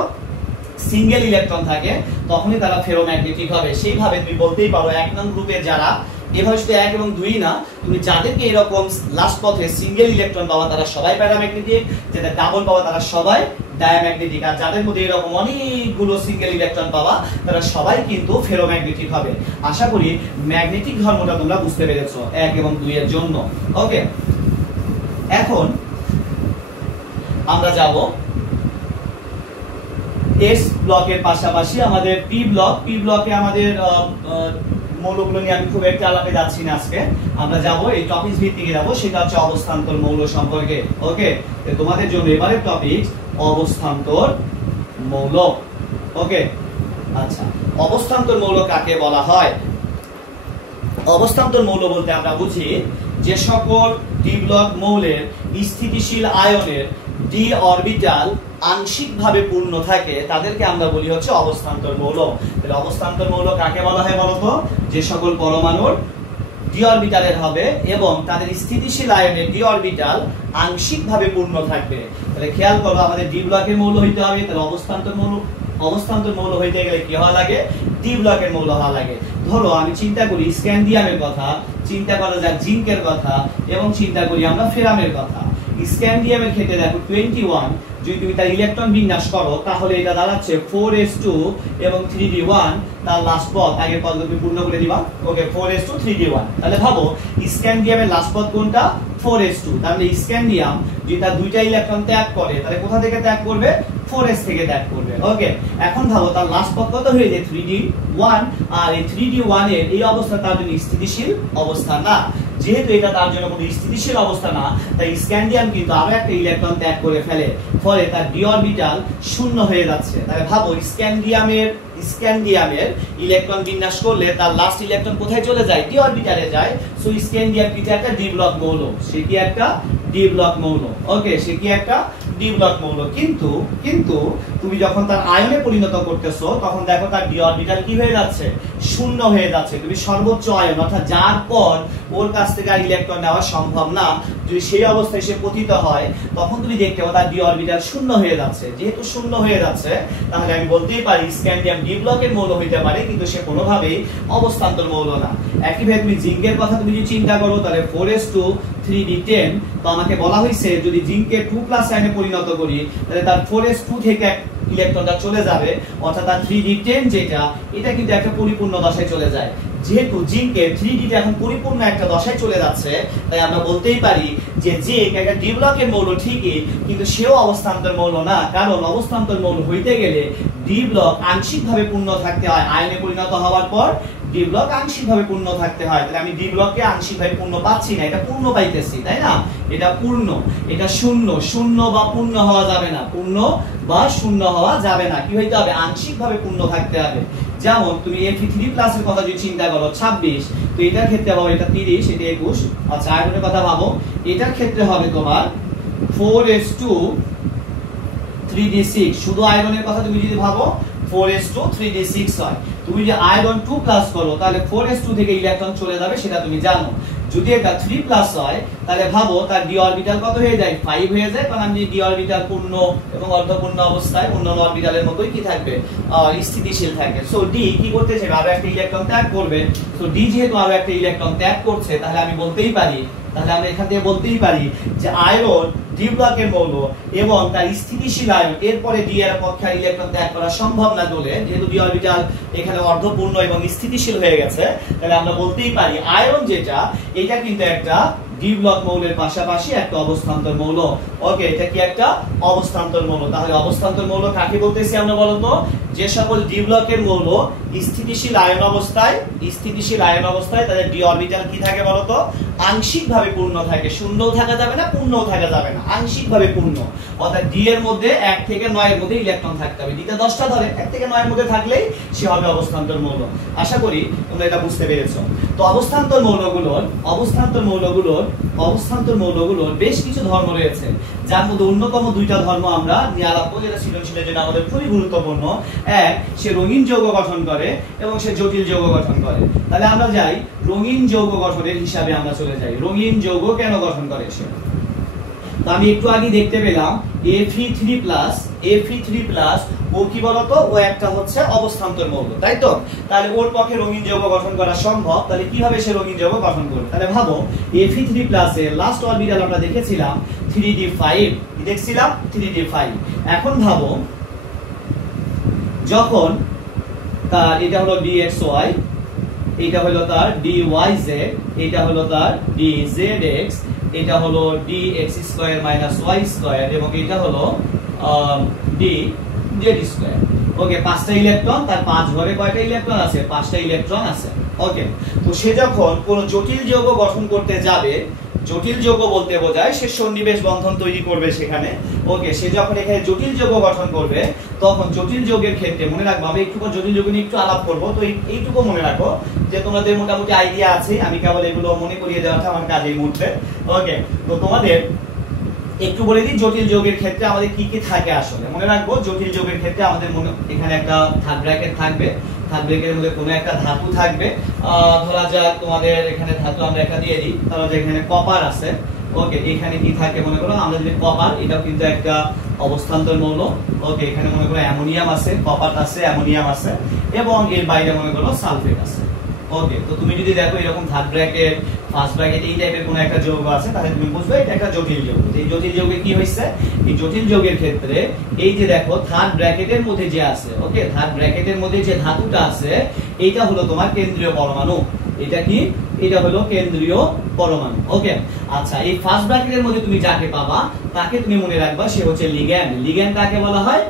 সিঙ্গেল ইলেকট্রন থাকে, তখনই তারা ফেরোম্যাগনেটিক হবে। সেইভাবে তুমি বলতেই পারো 1 নং গ্রুপের যারা, এভাবে শুধু 1 এবং 2 না, তুমি যাদেরকে এরকম লাস্ট পথে সিঙ্গেল ইলেকট্রন পাওয়া তারা সবাই প্যারাম্যাগনেটিক, যেটা ডাবল পাওয়া তারা সবাই ডায়াম্যাগনেটিক, আর যাদের মধ্যে এরকম অনেকগুলো সিঙ্গেল ইলেকট্রন পাওয়া তারা সবাই কিন্তু ফেরোম্যাগনেটিক হবে। আশা করি ম্যাগনেটিক ধর্মটা তোমরা বুঝতে পেরেছো 1 এবং 2 এর জন্য। ওকে, এখন আমরা যাব এস ব্লকের পাশাপাশি আমাদের পি ব্লকে আমাদের মৌলগুলো নিয়ে আমি খুব একটা আলাপে যাচ্ছি না আজকে। আমরা যাব এই টপিক ভিত্তিকে যাব, সেটা হচ্ছে অবস্থান্তর মৌল সম্পর্কে। ওকে, তোমাদের জন্য এবারে টপিক অবস্থান্তর মৌল। ওকে, আচ্ছা, অবস্থান্তর মৌল কাকে বলা হয়? অবস্থান্তর মৌল বলতে আমরা বুঝি যে সকল ডি ব্লক মৌলের স্থিতিশীল আয়নের ডি অরবিটাল আংশিকভাবে পূর্ণ থাকে তাদেরকে আমরা বলি হচ্ছে অবস্থান্তর মৌল। তাহলে অবস্থান্তর মৌল কাকে বলা হয় বলতো, যে সকল পরমাণুর ডি অরবিটালের হবে এবং তাদের স্থিতিশীল আয়নের ডি অরবিটাল আংশিকভাবে পূর্ণ থাকবে। তাহলে খেয়াল করো আমাদের ডি ব্লকের মৌল হইতে হবে, তাহলে অবস্থান্তর মৌল হইতে গেলে কি হওয়া লাগে? ডি ব্লকের মৌল হওয়া লাগে। ধরো আমি চিন্তা করি স্ক্যান্ডিয়ামের কথা, চিন্তা করা যাক জিঙ্কের কথা এবং চিন্তা করি আমরা ফেরামের কথা। স্ক্যান্ডিয়ামের ক্ষেত্রে দেখো 21, যদি তুমি তার ইলেকট্রন বিন্যাস করো তাহলে এটা দাঁড়াচ্ছে 4s2 এবং 3d1, তার লাস্ট পদ আগের পদ তুমি পূর্ণ করে দিবা। ওকে 4s2 3d1। তাহলে ভাবো স্ক্যান্ডিয়ামের লাস্ট পদ কোনটা? 4s2। তাহলে স্ক্যান্ডিয়াম যদি তার দুইটা ইলেকট্রন ত্যাগ করে তাহলে কোথা থেকে ত্যাগ করবে? 4s থেকে ত্যাগ করবে। ওকে এখন ভাবো তার লাস্ট পদ কত হয়ে যায়? 3d1। আর এই 3d1 এর এই অবস্থা তার জন্য স্থিতিশীল অবস্থা না। যেহেতু এটা তার জন্য কোনো স্থিতিশীল অবস্থা না, তাই স্ক্যান্ডিয়াম কিন্তু আরো একটা ইলেকট্রন ত্যাগ করে ফেলে, ফলে তার ডি অরবিটাল শূন্য হয়ে যাচ্ছে। তাহলে ভাবো স্ক্যান্ডিয়ামের ইলেকট্রন বিন্যাস করলে তার লাস্ট ইলেকট্রন কোথায় চলে যায়? ডি অরবিটালে যায়। সো স্ক্যান্ডিয়াম কি একটা ডি ব্লক মৌল, সে কি একটা ডি ব্লক মৌল। ওকে সে কি একটা ডি ব্লক মৌল। কিন্তু তুমি যখন তার আয়নে পরিণত করতেছো তখন দেখো তার ডি অরবিটাল কি হয়ে যাচ্ছে? শূন্য হয়ে যাচ্ছে। তুমি সর্বোচ্চ আয়ন অর্থাৎ যার পর ওর কাছ থেকে আর ইলেকট্রন নেওয়া সম্ভব না, যদি সেই অবস্থায় সে পতিত হয় তখন তুমি দেখতে পাবে তার ডি অরবিটাল শূন্য হয়ে যাচ্ছে। যেহেতু শূন্য হয়ে যাচ্ছে তাহলে আমি বলতেই পারি স্ক্যান্ডিয়াম ডি ব্লকের মৌল হইতে পারে, কিন্তু সে কোনোভাবেই অবস্থান্তর মৌল না। একইভাবে তুমি জিঙ্কের কথা তুমি যদি চিন্তা করো তাহলে 4s2 3d10, তো আমাকে বলা হয়েছে যদি জিঙ্কে 2+ আয়নে পরিণত করি তাহলে তার 4s2 থেকে ইলেকট্রনটা চলে যাবে, অর্থাৎ তার 3d10 যেটা এটা কিন্তু একটা পরিপূর্ণ দশায় চলে যায়। যেহেতু জিঙ্কের 3d এখন পরিপূর্ণ একটা দশায় চলে যাচ্ছে, তাই আমরা বলতেই পারি যে জিঙ্ক একটা ডি ব্লকের মৌল ঠিকই, কিন্তু সেও অবস্থান্তর মৌল না। কারণ অবস্থান্তর মৌল হইতে গেলে ডি ব্লক আংশিকভাবে পূর্ণ থাকতে হয়। আয়নে পরিণত হওয়ার পর ডি ব্লক আংশিকভাবে পূর্ণ থাকতে হয়। তাহলে আমি ডি ব্লককে আংশিকভাবে পূর্ণ পাচ্ছি না, এটা পূর্ণ পাইতেছি, তাই না? এটা পূর্ণ, এটা শূন্য বা পূর্ণ হওয়া যাবে না, পূর্ণ বা শূন্য হওয়া যাবে না। কি হইতে হবে? আংশিকভাবে পূর্ণ থাকতে হবে। যেমন তুমি Fe3+ এর কথা যদি চিন্তা করো 26, তো এটার ক্ষেত্রে হবে এটা 30, এটা 21। আচ্ছা আয়নের কথা ভাবো, এটার ক্ষেত্রে হবে তোমার 4s2 3d6। শুধু আয়রনের কথা তুমি যদি ভাবো 4s2 3d6 হয়। তুমি যদি আয়রন 2+ করো তাহলে 4s2 থেকে ইলেকট্রন চলে যাবে, সেটা তুমি জানো। যদি এটা 3+ হয় তাহলে ভাবো তার ডি অরবিটাল কত হয়ে যায়? 5 হয়ে যায়। কারণ আমি ডি অরবিটাল পূর্ণ এবং অর্ধপূর্ণ অবস্থায় অন্যান্য অরবিটালের মতোই কি থাকবে? স্থিতিশীল থাকবে। সো ডি কি করতেছে? আরো একটা ইলেকট্রন ত্যাগ করবে। সো ডি যেহেতু আরো একটা ইলেকট্রন ত্যাগ করছে তাহলে আমরা এখান থেকে বলতেই পারি যে আয়রন ডি ব্লকের মৌল এবং তার স্থিতিশীল আয়ন এরপরে ডি এর পক্ষে ইলেকট্রন ত্যাগ করা সম্ভব না বলে, যেহেতু ডি অরবিটাল এখানে অর্ধপূর্ণ এবং স্থিতিশীল হয়ে গেছে, তাহলে আমরা বলতেই পারি আয়রন যেটা এটা কিন্তু একটা ডি ব্লক মৌলের পাশাপাশি একটা অবস্থান্তর মৌল। ওকে এটা কি একটা অবস্থান্তর মৌল। তাহলে অবস্থান্তর মৌল কাকে বলতেছি আমরা বলতো? যে সকল ডি ব্লকের মৌল স্থিতিশীল আয়ন অবস্থায় তাদের ডি অরবিটাল কি থাকে বলতো? আংশিকভাবে পূর্ণ থাকে। শূন্যও থাকা যাবে না, পূর্ণও থাকা যাবে না, আংশিকভাবে পূর্ণ। অর্থাৎ ডি এর মধ্যে 1 থেকে 9 এর মধ্যে ইলেকট্রন থাকতে হবে। ডিতে 10টা ধরে 1 থেকে 9 এর মধ্যে থাকলেই সে হবে অবস্থান্তর মৌল। আশা করি তোমরা এটা বুঝতে পেরেছো। তো অবস্থান্তর মৌলগুলোর বেশ কিছু ধর্ম রয়েছে, যার মধ্যে অন্যতম 2টা ধর্ম আমরা নিয়ে আলাপ করব, যেটা সৃজনশীলের জন্য আমাদের খুবই গুরুত্বপূর্ণ। এক, সে রঙিন যৌগ গঠন করে এবং সে জটিল যৌগ গঠন করে। তাহলে আমরা যাই রঙিন যৌগ গঠনের হিসাবে আমরা চলে যাই। রঙিন যৌগ কেন গঠন করে সে? তো আমি একটু আগে দেখতে পেলাম Fe3+, ও কি বলতো? ও একটা হচ্ছে অবস্থান্তর মৌল, তাই তো? তাহলে ওর পক্ষে রঙিন যৌগ গঠন করা সম্ভব। তাহলে কিভাবে সে রঙিন যৌগ গঠন করবে? তাহলে ভাবো Fe3+ এর লাস্ট অরবিটাল আমরা দেখেছিলাম 3d5, দেখছিলাম 3d5। এখন ভাবো যখন তার এটা হলো dxy, এটা হলো তার dyz, এটা হলো তার dzx, এটা হলো dx² y² এবং এটা হলো dz²। ওকে 5টা ইলেকট্রন, তার 5 ঘরে কয়টা ইলেকট্রন আছে? 5টা ইলেকট্রন আছে। ওকে তো সে যখন কোন জটিল যৌগ গঠন করতে যাবে, জটিল যৌগ বলতে বোঝায় সে সন্নিবেশ বন্ধন তৈরি করবে সেখানে। ওকে সে যখন এখানে জটিল যৌগ গঠন করবে তখন জটিল যৌগের ক্ষেত্রে মনে রাখবো, আমি একটু জটিল যৌগ নিয়ে একটু আলাপ করবো, তো এইটুকু মনে রাখো যে তোমাদের মোটামুটি আইডিয়া আছে, আমি কেবল এগুলো মনে করিয়ে দেওয়াটা আমার কাজ এই মুহূর্তে। ওকে তো তোমাদের একটু বলে দিই জটিল যৌগের ক্ষেত্রে আমাদের কি কি থাকে। আসলে মনে রাখবো জটিল যৌগের ক্ষেত্রে আমাদের এখানে একটা ব্র্যাকেট থাকবে, থার্ড ব্র্যাকেটের মধ্যে কোনো একটা ধাতু থাকবে, ধরা যাক তোমাদের এখানে ধাতু আমরা একটা দিয়ে দিই, ধরা যাক এখানে কপার আছে। ওকে, এখানে কি থাকে মনে করো, আমরা যদি কপার, এটাও কিন্তু একটা অবস্থান্তর মৌল। ওকে, এখানে মনে করো অ্যামোনিয়াম আছে, কপার আছে, অ্যামোনিয়াম আছে, এবং এর বাইরে মনে করো সালফেট আছে। ওকে, তো তুমি যদি দেখো এরকম থার্ড ব্র্যাকেট, ফার্স্ট ব্র্যাকেট এই টাইপের কোনো একটা যৌগ আছে, তাহলে তুমি বুঝবে এটা একটা জটিল যৌগ। এই জটিল যৌগে কি হইছে, এই জটিল যৌগের ক্ষেত্রে এই যে দেখো থার্ড ব্র্যাকেটের মধ্যে যে আছে, ওকে, থার্ড ব্র্যাকেটের মধ্যে যে ধাতুটা আছে এইটা হলো তোমার কেন্দ্রীয় পরমাণু। এটা কি, এটা হলো কেন্দ্রীয় পরমাণু। ওকে, আচ্ছা, এই ফার্স্ট ব্র্যাকেটের মধ্যে তুমি যাকে পাবা তাকে তুমি মনে রাখবা সে হচ্ছে লিগ্যান্ড। লিগ্যান্ড কাকে বলা হয়,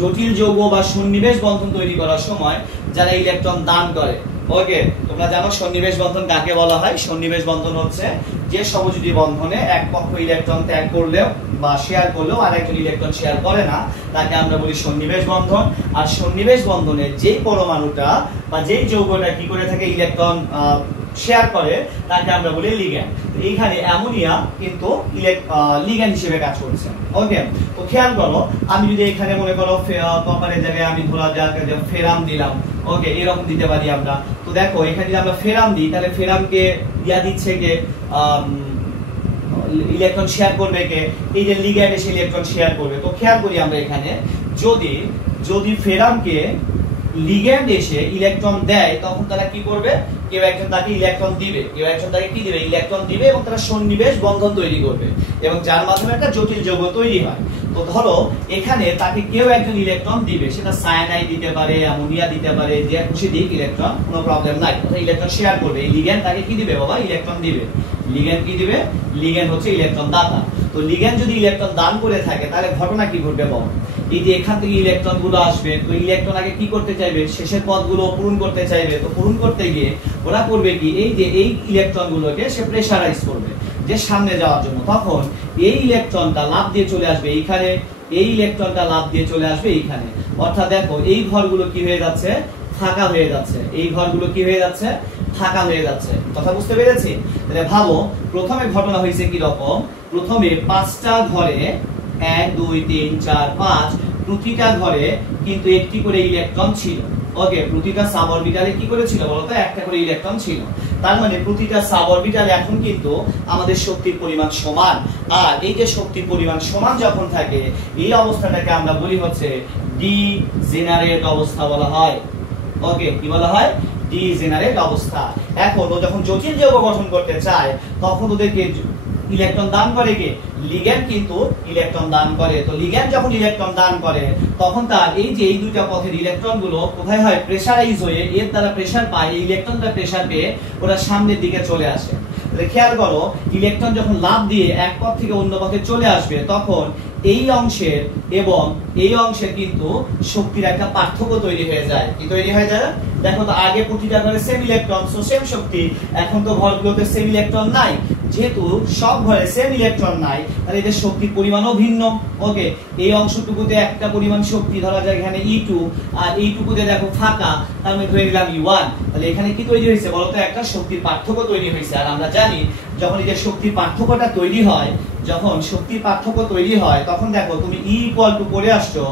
জটিল যৌগ বা সন্নিবেশ বন্ধন তৈরি করার সময় যারা ইলেকট্রন দান করে। ওকে, তোমরা জানো সন্নিবেশ বন্ধন কাকে বলা হয়। সন্নিবেশ বন্ধন হচ্ছে যে সমযোজী বন্ধনে এক পক্ষ ইলেকট্রন ত্যাগ করলেও বা শেয়ার করলেও আরেকজন ইলেকট্রন শেয়ার করে না, তাকে আমরা বলি সন্নিবেশ বন্ধন। আর সন্নিবেশ বন্ধনে যেই পরমাণুটা বা যেই যৌগটা কি করে থাকে, ইলেকট্রন শেয়ার করে, তাকে আমরা বলি লিগ্যান্ড। এইখানে অ্যামোনিয়া কিন্তু লিগ্যান্ড হিসেবে কাজ করছে। ওকে, তো খেয়াল করো, আমি যদি এখানে মনে করো কপারের জায়গায় আমি ধরা যাক যে ফেরাম দিলাম। ওকে, এরকম দিতে পারি আমরা। তো দেখো এখানে যদি আমরা ফেরাম দিই, তাহলে ফেরামকে ইয়া দিচ্ছে কে, ইলেকট্রন শেয়ার করবে কে, এই যে লিগ্যান্ড এসে ইলেকট্রন শেয়ার করবে। তো খেয়াল করি আমরা এখানে, যদি ফেরামকে লিগ্যান্ড এসে ইলেকট্রন দেয়, তখন তারা কি করবে, কেউ একজন তাকে ইলেকট্রন দিবে, কেউ একজন তাকে কি দিবে, ইলেকট্রন দিবে, এবং তারা সন্নিবেশ বন্ধন তৈরি করবে, এবং যার মাধ্যমে একটা জটিল যৌগ তৈরি হয়। তো ধরো এখানে তাকে কেউ একজন ইলেকট্রন দিবে, সেটা সায়ানাইড দিতে পারে, অ্যামোনিয়া দিতে পারে, যে খুশি দিক ইলেকট্রন, কোনো প্রবলেম নাই, ইলেকট্রন শেয়ার করবে। এই লিগ্যান্ড তাকে কি দিবে বাবা, ইলেকট্রন দিবে। লিগ্যান্ড কি দিবে, লিগ্যান্ড হচ্ছে ইলেকট্রন দাতা। তো লিগ্যান্ড যদি ইলেকট্রন দান করে থাকে, তাহলে ঘটনা কি ঘটবে বল, এই যে এখান থেকে ইলেকট্রন গুলো আসবে, তো ইলেকট্রন আগে কি করতে চাইবে, শেষের পদগুলো পূরণ করতে চাইবে। তো পূরণ করতে গিয়ে ওরা করবে কি, এই যে এই ইলেকট্রন গুলোকে সে প্রেসারাইজ করবে যে সামনে যাওয়ার জন্য। তখন এই ইলেকট্রনটা লাফ দিয়ে চলে আসবে এইখানে, এই ইলেকট্রনটা লাফ দিয়ে চলে আসবে এইখানে। অর্থাৎ দেখো এই ঘরগুলো কি হয়ে যাচ্ছে, ফাঁকা হয়ে যাচ্ছে। এই ঘরগুলো কি হয়ে যাচ্ছে, ফাঁকা হয়ে যাচ্ছে। কথা বুঝতে পেরেছি? তাহলে ভাবো প্রথমে ঘটনা হয়েছে কি রকম, প্রথমে 5টা ঘরে 1 2 3 4 5 প্রতিটা ঘরে কিন্তু একটি করে ইলেকট্রন ছিল। ওকে, প্রতিটা সাব অরবিটালে কি করে ছিল বলতো, একটা করে ইলেকট্রন ছিল। তার মানে প্রতিটা সাব অরবিটালে এখন কিন্তু আমাদের শক্তির পরিমাণ সমান। আর এই যে শক্তির পরিমাণ সমান যখন থাকে, এই অবস্থাটাকে আমরা বলি হচ্ছে ডিজেনারেট অবস্থা বলা হয়। ওকে, কি বলা হয়, ডিজেনারেট অবস্থা। এখন ও যখন জটিল যৌগ গঠন করতে চায়, তখন ওদেরকে ইলেকট্রন দান করে কে, লিগ্যান্ড কিন্তু ইলেকট্রন দান করে। তো লিগ্যান্ড যখন ইলেকট্রন দান করে, তখন তার এই যে এই দুইটা পথের ইলেকট্রন গুলো কোথায় হয়, প্রেসারাইজ হয়ে, এর দ্বারা প্রেসার পায়, এই ইলেকট্রনটা প্রেসার পেয়ে ওরা সামনের দিকে চলে আসে। খেয়াল করো, ইলেকট্রন যখন লাফ দিয়ে এক পথ থেকে অন্য পথে চলে আসবে, তখন এই অংশের এবং এই অংশের কিন্তু শক্তির একটা পার্থক্য তৈরি হয়ে যায়। কি তৈরি হয়ে যায়, দেখো তো আগে প্রতিটা ঘরে সেম ইলেকট্রন, সো সেম শক্তি। এখন তো ঘরগুলোতে সেম ইলেকট্রন নাই, যেহেতু সব ঘরে সেম ইলেকট্রন নাই, তাহলে এদের শক্তির পরিমাণও ভিন্ন। ওকে, এই অংশটুকুতে একটা পরিমাণ শক্তি, ধরা যায় এখানে E2, আর এইটুকুতে দেখো ফাঁকা, তার মানে ধরে নিলাম E1। তাহলে এখানে কি তৈরি হয়েছে বলতো, একটা শক্তির পার্থক্য তৈরি হয়েছে। আর আমরা জানি যখন এই যে শক্তির পার্থক্যটা তৈরি হয়, যখন শক্তির পার্থক্য তৈরি হয়, তখন দেখো তুমি E ইকুয়াল টু পড়ে আসছো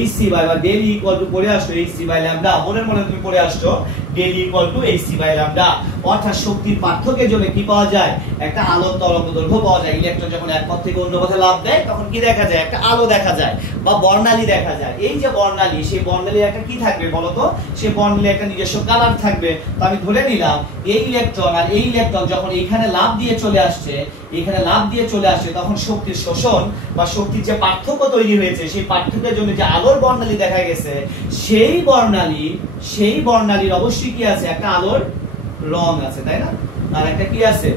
hc বাই, বা ডেল E ইকুয়াল টু পড়ে আসছো hc বাই ল্যামডা। মনের মনে তুমি পড়ে আসছো del E equal to hc by lambda. অর্থাৎ শক্তির পার্থক্যের জন্য কি পাওয়া যায়, একটা আলোর তরঙ্গ দৈর্ঘ্য পাওয়া যায়। ইলেকট্রন যখন এক পথ থেকে অন্য পথে লাফ দেয়, তখন কি দেখা যায়, একটা আলো দেখা যায় বা বর্ণালী দেখা যায়। এই যে বর্ণালী, সেই বর্ণালীর একটা কি থাকবে বলতো, সেই বর্ণালীর একটা নিজস্ব কালার থাকবে। তো আমি ধরে নিলাম এই ইলেকট্রন আর এই ইলেকট্রন যখন এইখানে লাফ দিয়ে চলে আসছে, এখানে লাফ দিয়ে চলে আসছে, তখন শক্তির শোষণ বা শক্তির যে পার্থক্য তৈরি হয়েছে, সেই পার্থক্যের জন্য যে আলোর বর্ণালী দেখা গেছে, সেই বর্ণালীর অবশ্যই কি আছে, একটা আলোর রং আছে, তাই না? আর একটা কি আছে,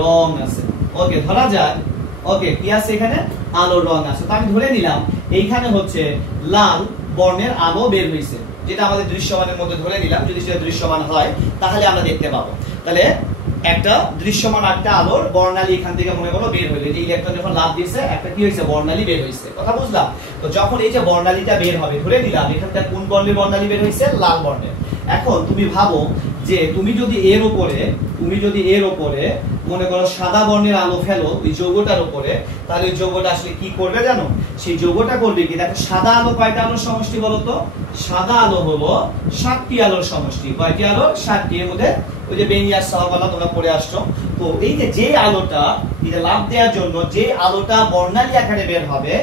রং আছে। ওকে, ধরা যাক, ওকে কি আছে, এখানে আলোর রং আছে। তো আমি ধরে নিলাম এইখানে হচ্ছে লাল বর্ণের আলো বের হয়েছে, যেটা আমাদের দৃশ্যমানের মধ্যে ধরে নিলাম। যদি সেটা দৃশ্যমান হয়, তাহলে আমরা দেখতে পাবো। তাহলে একটা দৃশ্যমান একটা আলোর বর্ণালী এখান থেকে মনে করো বের হইলো, যে ইলেকট্রন যখন লাফ দিয়েছে, একটা কি হয়েছে, বর্ণালী বের হয়েছে। কথা বুঝলাম? তো যখন এই যে বর্ণালীটা বের হবে, ধরে নিলাম এখানটা কোন বর্ণের বর্ণালী বের হয়েছে, লাল বর্ণের। এখন তুমি ভাবো যে তুমি যদি এর উপরে মনে করো সাদা বর্ণের আলো ফেলো ওই যৌগটার উপরে, তাহলে ওই যৌগটা আসলে কি করবে জানো? সেই যৌগটা করবে কি, দেখো সাদা আলো কয়টা আলোর সমষ্টি বলো তো? সাদা আলো হলো 7টি আলোর সমষ্টি। কয়টি আলো? 7টি। এর মধ্যে ওই যে বেনিয়ার সাহাবালা তোমরা পড়ে আসছো। তো এই যে আলোটা এটা লাভ দেওয়ার জন্য যে আলোটা বর্ণালী আকারে বের হবে,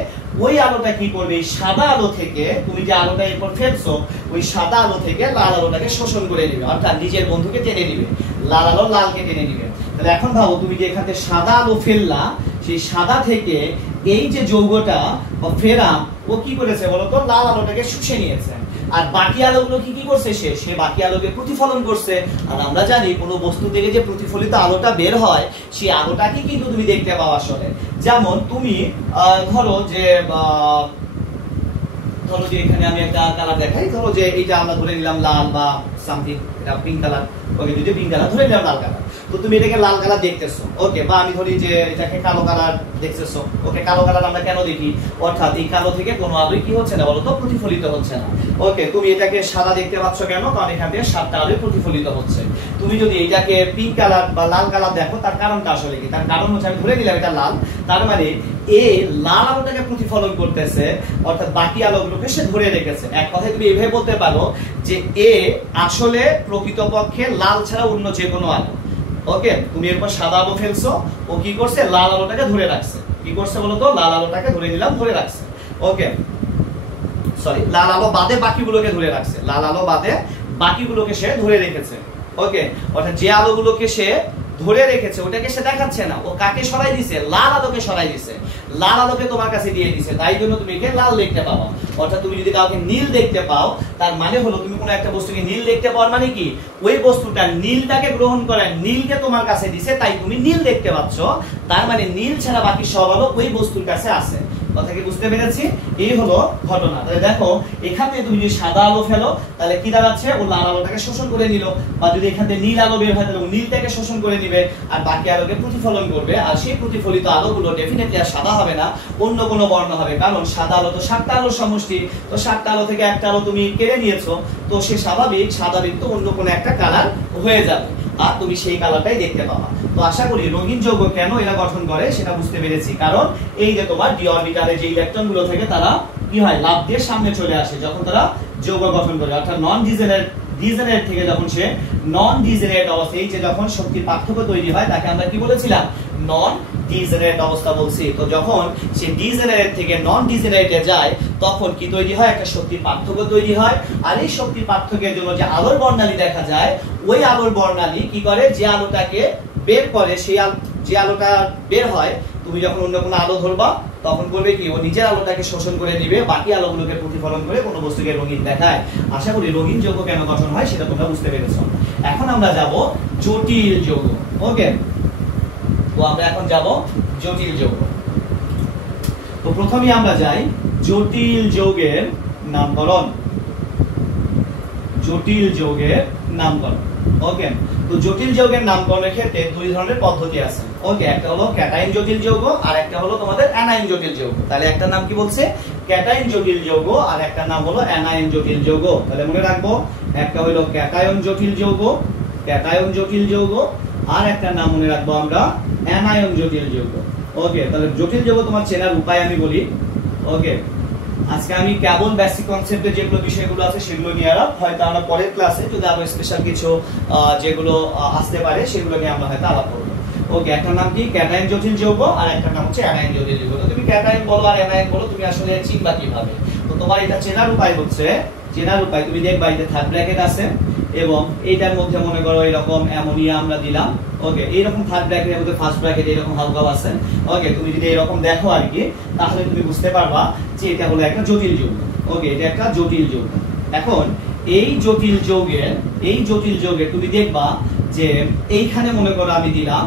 ওই আলোটা কি করবে, এই সাদা আলো থেকে তুমি যে আলোটা এরপর ফেলছো ওই সাদা আলো থেকে লাল আলোটাকে শোষণ করে নেবে, অর্থাৎ নিজের বন্ধুকে টেনে নিবে, লাল আলো লালকে টেনে নিবে। তাহলে এখন ভাবো তুমি যে এখান থেকে সাদা আলো ফেললা, সেই সাদা থেকে এই যে যৌগটা বা ফেরাম ও কি করেছে বলতো? লাল আলোটাকে শুষে নিয়েছে। আর বাকি আলোগুলো কি করছে? সে বাকি আলোকে প্রতিফলন করছে। আর আমরা জানি কোনো বস্তু থেকে যে প্রতিফলিত আলোটা বের হয় সেই আলোটাকে কিন্তু তুমি দেখতে পাও আসলে। যেমন তুমি ধরো যে এখানে আমি একটা কালার দেখাই, ধরো যে এইটা আমরা ধরে নিলাম লাল বা সামথিং, এটা পিঙ্ক কালার, ওকে যদি পিঙ্ক কালার ধরে নিলাম লাল কালার, তো তুমি এটাকে লাল কালার দেখতেছো, ওকে, বা আমি ধরি যে এটাকে কালো কালার দেখতেছো, ওকে। কালো কালার আমরা কেন দেখি? অর্থাৎ এই কালো থেকে কোনো আলোই কি হচ্ছে না বলতো? প্রতিফলিত হচ্ছে না, ওকে। তুমি এটাকে সাদা দেখতে পাচ্ছ কেন? কারণ এখান থেকে 7টা আলোই প্রতিফলিত হচ্ছে। তুমি যদি এটাকে পিঙ্ক কালার বা লাল কালার দেখো, তার কারণটা আসলে কি? তার কারণ হচ্ছে আমি ধরে নিলাম এটা লাল, তার মানে এ লাল আলোটাকে প্রতিফলন করতেছে, অর্থাৎ বাকি আলোগুলোকে সে ধরে রেখেছে। এক কথায় তুমি এভাবে বলতে পারো যে এ আসলে প্রকৃতপক্ষে লাল ছাড়া অন্য যে কোনো আলো, ওকে। তুমি এরপর সাদা আলো ফেলছো, ও কি করছে? লাল আলোটাকে ধরে রাখছে। কি করছে বলতো? লাল আলোটাকে ধরে নিলাম, ধরে রাখছে, ওকে। সরি, লাল আলো বাদে বাকিগুলোকে ধরে রাখছে, লাল আলো বাদে বাকিগুলোকে সে ধরে রেখেছে, ওকে। অর্থাৎ যে আলোগুলোকে সে ধরে রেখেছে ওটাকে সে দেখাচ্ছে না, ও কাকে সরাই দিছে? লাল আলোকে সরাই দিছে, লাল আলোকে তোমার কাছে দিয়ে দিছে, তাই জন্য তুমি একে লাল দেখতে পাও। অর্থাৎ তুমি যদি কাউকে নীল দেখতে পাও, তার মানে হলো তুমি কোনো একটা বস্তুকে নীল দেখতে পাওয়ার মানে কি? ওই বস্তুটা নীলটাকে গ্রহণ করে, নীলকে তোমার কাছে দিছে, তাই তুমি নীল দেখতে পাচ্ছ। তার মানে নীল ছাড়া বাকি সব আলো ওই বস্তুর কাছে আছে। কথা কি বুঝতে পেরেছি? এই হলো ঘটনা। তাহলে দেখো এখানে তুমি যদি সাদা আলো ফেলো তাহলে কি দাঁড়াচ্ছে? ও লাল আলোটাকে শোষণ করে নিল, বা যদি এখান থেকে নীল আলো বের হয় তাহলে ও নীলটাকে শোষণ করে নিবে আর বাকি আলোকে প্রতিফলন করবে। আর সেই প্রতিফলিত আলোগুলো ডেফিনেটলি আর সাদা হবে না, অন্য কোনো বর্ণ হবে, কারণ সাদা আলো তো 7টা আলোর সমষ্টি। তো 7টা আলো থেকে একটা আলো তুমি কেড়ে নিয়েছো, তো সে স্বাভাবিক তো অন্য কোনো একটা কালার হয়ে যাবে, আর তুমি সেই কালারটাই দেখতে পাবা। তো আশা করি রঙিন যৌগ কেন এরা গঠন করে সেটা বুঝতে পেরেছি। কারণ এই যে তোমার ডি অরবিটালে যে ইলেকট্রন গুলো থেকে তারা কি হয়? লাফ দিয়ে সামনে চলে আসে যখন তারা যৌগ গঠন করে, অর্থাৎ নন ডিজেনারেট থেকে যখন সে নন ডিজেনারেট অবস্থা, এই যে যখন শক্তির পার্থক্য তৈরি হয় তাকে আমরা কি বলেছিলাম? নন ডিজেনারেট অবস্থা বলছি। তো যখন সে ডিজেনারেট থেকে নন ডিজেনারেটে যায় তখন কি তৈরি হয়? একটা শক্তির পার্থক্য তৈরি হয়। আর এই শক্তির পার্থক্যের জন্য যে আলোর বর্ণালী দেখা যায়, ওই আলোর বর্ণালী কি করে? যে আলোটাকে বের করে, সেই যে আলোটা বের হয়, তুমি যখন অন্য কোনো আলো ধরবা তখন করবে কি? ও নিজের আলোটাকে শোষণ করে নিবে, বাকি আলোগুলোকে প্রতিফলন করে কোনো বস্তুকে রঙিন দেখায়। আশা করি রঙিন যৌগ কেন গঠন হয় সেটা তোমরা বুঝতে পেরেছো। এখন আমরা যাব জটিল যৌগ, ওকে। তো আমরা এখন যাব জটিল যৌগ। তো প্রথমেই আমরা যাই জটিল যৌগের নামকরণ। জটিল যৌগের নামকরণ, ওকে। তো জটিল যৌগের নামকরণের ক্ষেত্রে দুই ধরনের পদ্ধতি আছে, ওকে। একটা হলো ক্যাটাইন জটিল যৌগ আর একটা হলো তোমাদের অ্যানাইন জটিল যৌগ। তাহলে একটা নাম কি বলছে? ক্যাটাইন জটিল যৌগ, আর একটা নাম হলো অ্যানাইন জটিল যৌগ। তাহলে মনে রাখবো, একটা হলো ক্যাটায়ন জটিল যৌগ, ক্যাটায়ন জটিল যৌগ, আর একটা নাম মনে রাখবো আমরা অ্যানায়ন জটিল যৌগ, ওকে। তাহলে জটিল যৌগ তোমার চেনার উপায় আমি বলি, ওকে। আজকে আমি কেবল বেসিক কনসেপ্টে যেগুলো বিষয়গুলো আছে সেগুলো নিয়ে আলাপ, হয়তো আমরা পরের ক্লাসে যদি আরো স্পেশাল কিছু যেগুলো আসতে পারে সেগুলো নিয়ে আমরা হয়তো আলাপ করবো, ওকে। একটা নাম কি? ক্যাটাইন জটিল যৌগ, আর একটা নাম হচ্ছে অ্যানাইন জটিল যৌগ। তো তুমি ক্যাটাইন বলো আর অ্যানাইন বলো, তুমি আসলে চিনবা কিভাবে? তো তোমার এটা চেনার উপায় হচ্ছে, তুমি দেখবা এটা থার্ড ব্র্যাকেট আছে এবং এইটার মধ্যে মনে করো এরকম অ্যামোনিয়া আমরা দিলাম, ওকে। এইরকম থার্ড ব্র্যাকেটের মধ্যে ফার্স্ট ব্র্যাকেট এরকম হালকাও আছে, ওকে। তুমি যদি এরকম দেখো আর কি, তাহলে তুমি বুঝতে পারবা যে এটা হলো একটা জটিল যৌগ, ওকে। এটা একটা জটিল যৌগ। এখন এই জটিল যৌগে তুমি দেখবা যে এইখানে মনে করো আমি দিলাম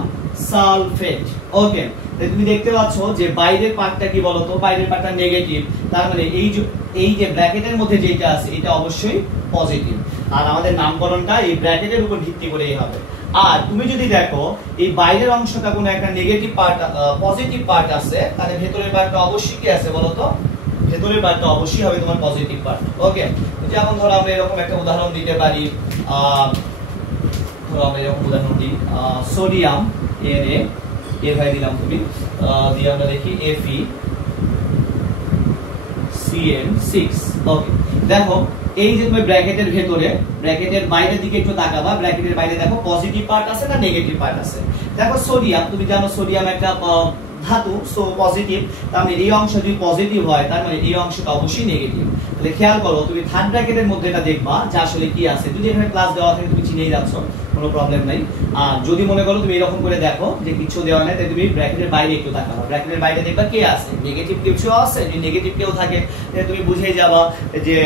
সালফেট, ওকে। তুমি দেখতে পাচ্ছ যে বাইরের পার্টটা কি বলতো? বাইরের পার্টটা নেগেটিভ, তার মানে এই যে ব্র্যাকেটের মধ্যে যেটা আছে এটা অবশ্যই পজিটিভ, আর আমাদের নামকরণটা এই ব্র্যাকেটের উপর ভিত্তি করেই হবে। আর তুমি যদি দেখো এই বাইরের অংশটা কোনো একটা নেগেটিভ পার্ট পজিটিভ পার্ট আছে, তাহলে ভেতরের পার্টটা অবশ্যই কি আছে বলতো? ভেতরের পার্টটা অবশ্যই হবে তোমার পজিটিভ পার্ট। ওকে, যেমন ধরো আমরা এরকম একটা উদাহরণ দিতে পারি, ধরো আমরা এরকম উদাহরণ দিই, সোডিয়াম Na এর ভাই দিলাম তুমি, দিয়ে আমরা দেখি FeCN6। ওকে, দেখো এই যে তুমি ব্র্যাকেটের ভেতরে, ব্র্যাকেটের বাইরের দিকে একটু তাকাবা, ব্র্যাকেটের বাইরে দেখো পজিটিভ পার্ট আছে না নেগেটিভ পার্ট আছে। দেখো সোডিয়াম, তুমি জানো সোডিয়াম একটা ধাতু, সো পজিটিভ, তার মানে এই অংশ যদি পজিটিভ হয় তার মানে এই অংশটা অবশ্যই নেগেটিভ। তাহলে খেয়াল করো, তুমি থার্ড ব্র্যাকেটের মধ্যে এটা দেখবা যে আসলে কি আছে। যদি এখানে প্লাস দেওয়া থাকে তুমি চিনেই যাচ্ছ, কোনো প্রবলেম নাই। আর যদি মনে করো তুমি এরকম করে দেখো যে কিছু দেওয়া নাই, তাহলে তুমি ব্র্যাকেটের বাইরে একটু তাকাবা, ব্র্যাকেটের বাইরে দেখবা কে আছে, নেগেটিভ কিছু আছে। যদি নেগেটিভ কেউ থাকে তাহলে তুমি বুঝেই যাবা যে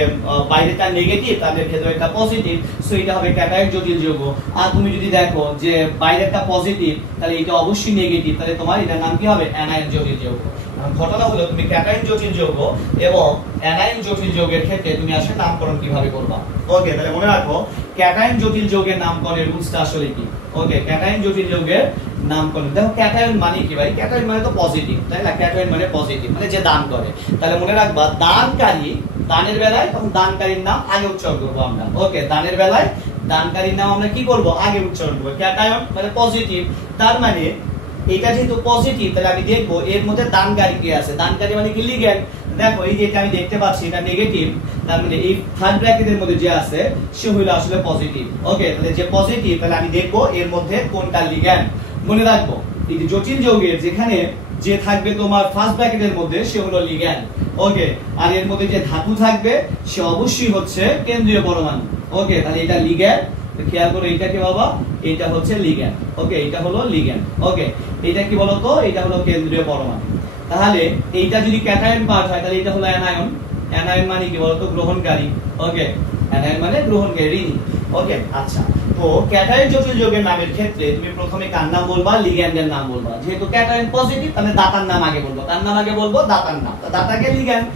বাইরেটা নেগেটিভ, তাহলে ভেতরেটা পজিটিভ, সো এটা হবে ক্যাটায়ন জটিল যৌগ। আর তুমি যদি দেখো যে বাইরেটা পজিটিভ, তাহলে এটা অবশ্যই নেগেটিভ, তাহলে তোমার এটার নাম কি হবে, অ্যানায়ন জটিল যৌগ। ঘটনা হলো তুমি ক্যাটায়ন জটিল যৌগ এবং অ্যানায়ন জটিল যৌগের ক্ষেত্রে তুমি আসলে নামকরণ কিভাবে করবা। ওকে, তাহলে মনে রাখো ক্যাটায়ন জটিল যৌগের নামকরণের রুলসটা আসলে কি। ওকে, ক্যাটায়ন জটিল যৌগের নামকরণ, দেখো ক্যাটায়ন মানে কি ভাই, ক্যাটায়ন মানে তো পজিটিভ, তাই না, ক্যাটায়ন মানে পজিটিভ, মানে যে দান করে। তাহলে মনে রাখবা দানকারী, দানের বেলায় তখন দানকারীর নাম আগে উচ্চারণ করবো আমরা। ওকে, দানের বেলায় দানকারীর নাম আমরা কি করব, আগে উচ্চারণ করবো। ক্যাটায়ন মানে পজিটিভ, তার মানে এটা যেহেতু পজিটিভ, তাহলে আমি দেখবো এর মধ্যে দানকারী কি আছে। দানকারী মানে কি, লিগ্যান্ড। দেখো এই যে এটা আমি দেখতে পাচ্ছি এটা নেগেটিভ, তার মানে এই থার্ড ব্র্যাকেটের মধ্যে যে আছে সে হলো আসলে পজিটিভ। ওকে, তাহলে যে পজিটিভ, তাহলে আমি দেখবো এর মধ্যে কোনটা লিগ্যান্ড। মনে রাখবো এই যে জটিল যৌগের যেখানে যে থাকবে তোমার ফার্স্ট ব্র্যাকেটের মধ্যে সে হলো লিগ্যান্ড। ওকে, আর এর মধ্যে যে ধাতু থাকবে সে অবশ্যই হচ্ছে কেন্দ্রীয় পরমাণু। ওকে, তাহলে এটা লিগ্যান্ড। খেয়াল করো এটা কি বাবা, এটা হচ্ছে লিগ্যান্ড। ওকে, এটা হলো লিগ্যান্ড। ওকে, এটা কি বলতো, এটা হলো কেন্দ্রীয় পরমাণু। তাহলে এইটা যদি ক্যাটায়ন পার্ট হয় তাহলে এটা হলো অ্যানায়ন। অ্যানায়ন মানে কি বলতো, গ্রহণকারী। ওকে, অ্যানায়ন মানে গ্রহণকারী। ওকে, আচ্ছা, তো ক্যাটায়ন জটিল যৌগের নামের ক্ষেত্রে তুমি প্রথমে কার নাম বলবা, লিগ্যান্ডের নাম বলবা। যেহেতু ক্যাটায়ন পজিটিভ, তাহলে দাতার নাম আগে বলবো। কার নাম আগে বলবো, দাতার নাম। দাতাকে লিগ্যান্ড,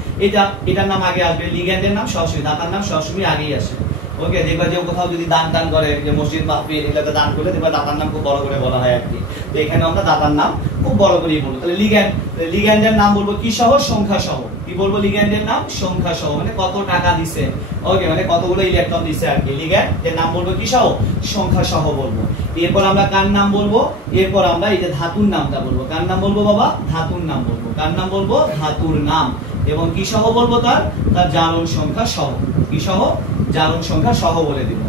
এটার নাম আগে আসবে, লিগ্যান্ডের নাম সরাসরি, দাতার নাম সরাসরি আগেই আসে। ওকে, দেখবা যে কোথাও যদি দান টান করে, যে মসজিদ মাহফিল এগুলোতে দান করলে দেখবা দাতার নাম খুব বড় করে বলা হয় আর কি। তো এখানে আমরা দাতার নাম খুব বড় করেই বলবো। তাহলে লিগ্যান্ড, লিগ্যান্ডের নাম বলবো কি সহ, সংখ্যা সহ। কি বলবো, লিগ্যান্ডের নাম সংখ্যা সহ, মানে কত টাকা দিছে। ওকে, মানে কতগুলো ইলেকট্রন দিছে আর কি। লিগ্যান্ডের নাম বলবো কি সহ, সংখ্যা সহ বলবো। এরপর আমরা কার নাম বলবো, এরপর আমরা এই যে ধাতুর নামটা বলবো। কার নাম বলবো বাবা, ধাতুর নাম বলবো। কার নাম বলবো, ধাতুর নাম। এবং কি সহ বলবো, তার জারণ সংখ্যা সহ। কি সহ, জারণ সংখ্যা সহ বলে দিব।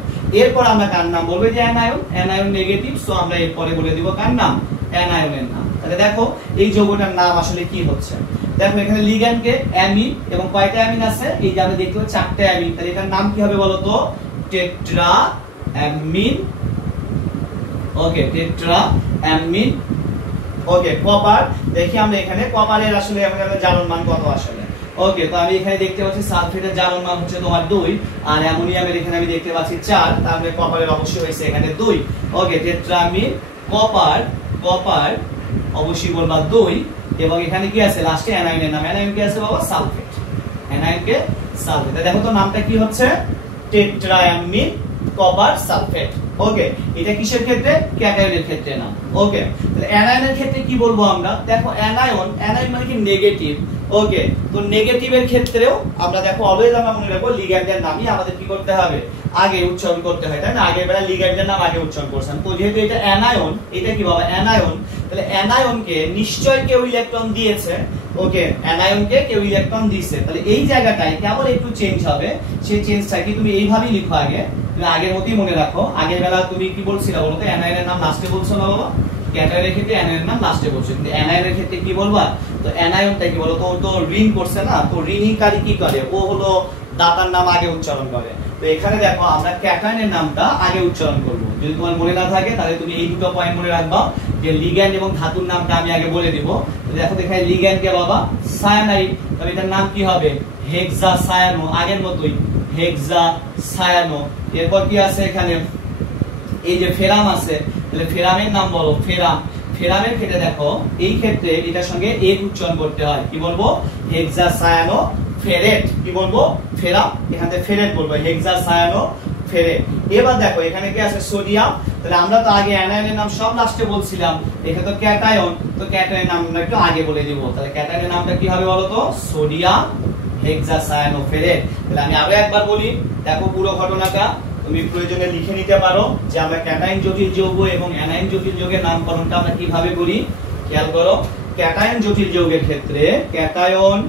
এরপর আমরা কার নাম বলবো, যে অ্যানায়ন। অ্যানায়ন নেগেটিভ, সো আমরা এরপরে বলে দিব কার নাম, অ্যানায়নের নাম। তাহলে দেখো এই যৌগটার নাম আসলে কি হচ্ছে। দেখো এখানে লিগ্যান্ডকে অ্যামিন, এবং কয়টা অ্যামিন আছে, এই যে আমরা দেখতে পাচ্ছি 4টা অ্যামিন। তাহলে এটার নাম কি হবে বলতো, টেট্রা অ্যামিন। ওকে, টেট্রা অ্যামিন। ওকে, কপার, দেখি আমরা এখানে কপারের আসলে আমাদের জারণ মান কত আসলে। ওকে, তো আমি এখানে দেখতে পাচ্ছি সালফেটের জারণ মান হচ্ছে তোমার 2, আর অ্যামোনিয়ামের এখানে আমি দেখতে পাচ্ছি 4, তারপরে কপারের অবশ্যই হয়েছে এখানে 2। ওকে, টেট্রামিন, কপার, কপার অবশ্যই বলবা 2, এবং এখানে কি আছে লাস্টে অ্যানায়নের নাম। অ্যানায়ন কি আছে বাবা, সালফেট। অ্যানায়নকে সালফেট। দেখো তো নামটা কি হচ্ছে, টেট্রায়ামিন কপার সালফেট। ওকে, এটা কিসের ক্ষেত্রে, ক্যাটায়নের ক্ষেত্রে না। ওকে, তাহলে অ্যানায়নের ক্ষেত্রে কি বলবো আমরা, দেখো অ্যানায়ন, অ্যানায়ন মানে কি নেগেটিভ। ওকে, তো নেগেটিভের ক্ষেত্রেও আমরা দেখো অলওয়েজ আমরা মনে রাখবো লিগ্যান্ডের নামই আমাদের কি করতে হবে, আগে উচ্চারণ করতে হয়, তাই না। আগের বেলা লিগ্যান্ডের নাম আগে উচ্চারণ করছেন। তো যেহেতু এটা অ্যানায়ন, এটা কি বাবা, অ্যানায়ন, তাহলে অ্যানায়নকে নিশ্চয় কেউ ইলেকট্রন দিয়েছে। ওকে, অ্যানায়নকে কেউ ইলেকট্রন দিয়েছে, তাহলে এই জায়গাটায় কেবল একটু চেঞ্জ হবে। সেই চেঞ্জটা কি, তুমি এইভাবেই লিখো আগে, তুমি আগের মতই মনে রাখো। আগের বেলা তুমি কি বলছিলে বলো তো, অ্যানায়নের নাম লাস্টে বলছো না বাবা, ক্যাটায়নের ক্ষেত্রে অ্যানায়নের নাম লাস্টে বলছো, কিন্তু অ্যানায়নের ক্ষেত্রে কি বলবা, তো অ্যানায়নটা কি বলো তো, তো ঋণ করছে না, তো ঋণীকারী কি করে, ও হলো দাতার নাম আগে উচ্চারণ করে। তো এখানে দেখো আমরা ক্যাটায়নের নামটা আগে উচ্চারণ করব। যদি তোমার মনে না থাকে তাহলে তুমি এই দুটো পয়েন্ট মনে রাখবা, যে লিগ্যান্ড এবং ধাতুর নামটা আমি আগে বলে দিব। দেখো এখানে লিগ্যান্ডকে বাবা সায়ানাইড, তাহলে এটার নাম কি হবে, হেক্সাসায়ানো, আগের মতোই হেক্সাসায়ানো। এরপর কি আছে এখানে, এই যে ফেরাম আছে, তাহলে ফেরামের নাম বলো, ফেরাম। ফেরামের ক্ষেত্রে দেখো এই ক্ষেত্রে এটার সঙ্গে এর উচ্চারণ করতে হয়, কি বলবো, হেক্সাসায়ানো ফেরেট। কি বলবো, ফেরাম, এখান থেকে ফেরেট বলবো, হেক্সাসায়ানো ফেরেট। এবার দেখো এখানে কি আছে, সোডিয়াম। তাহলে আমরা তো আগে অ্যানায়নের নাম সব লাস্টে বলছিলাম, এখানে তো ক্যাটায়ন, তো ক্যাটায়নের নাম আমরা একটু আগে বলে দিব। তাহলে ক্যাটায়নের নামটা কি হবে বলো তো, সোডিয়াম হেক্সাসায়ানোফেরেট। তাহলে আমি আরো একবার বলি, দেখো পুরো ঘটনাটা তুমি প্রয়োজনে লিখে নিতে পারো যে আমরা ক্যাটায়ন জটিল যৌগ এবং অ্যানায়ন জটিল যৌগের নামকরণটা আমরা কিভাবে করি। খেয়াল করো, ক্যাটায়ন জটিল যৌগের ক্ষেত্রে ক্যাটায়ন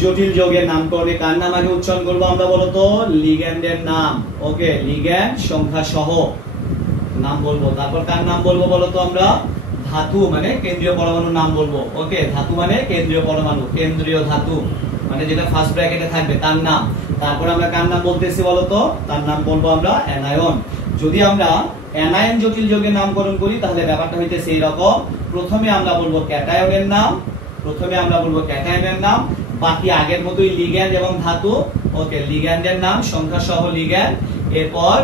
জটিল যৌগের নামকরণে কার নাম আগে উচ্চারণ করবো আমরা বলতো? লিগ্যান্ডের নাম। ওকে, লিগ্যান্ড সংখ্যা সহ নাম বলবো। তারপর কার নাম বলবো বলতো? আমরা ধাতু মানে কেন্দ্রীয় পরমাণুর নাম বলবো। ওকে, ধাতু মানে কেন্দ্রীয় পরমাণু, কেন্দ্রীয় ধাতু মানে যেটা ফার্স্ট ব্র্যাকেটে থাকবে তার নাম। তারপর আমরা কার নাম বলতেছি বলতো? তার নাম বলবো আমরা অ্যানায়ন। যদি আমরা অ্যানায়ন জটিল যৌগের নামকরণ করি তাহলে ব্যাপারটা হইতেছে এইরকম, প্রথমে আমরা বলবো ক্যাটায়নের নাম, বাকি আগের মতোই লিগ্যান্ড এবং ধাতু। ওকে, লিগ্যান্ডের নাম সংখ্যা সহ লিগ্যান্ড, এরপর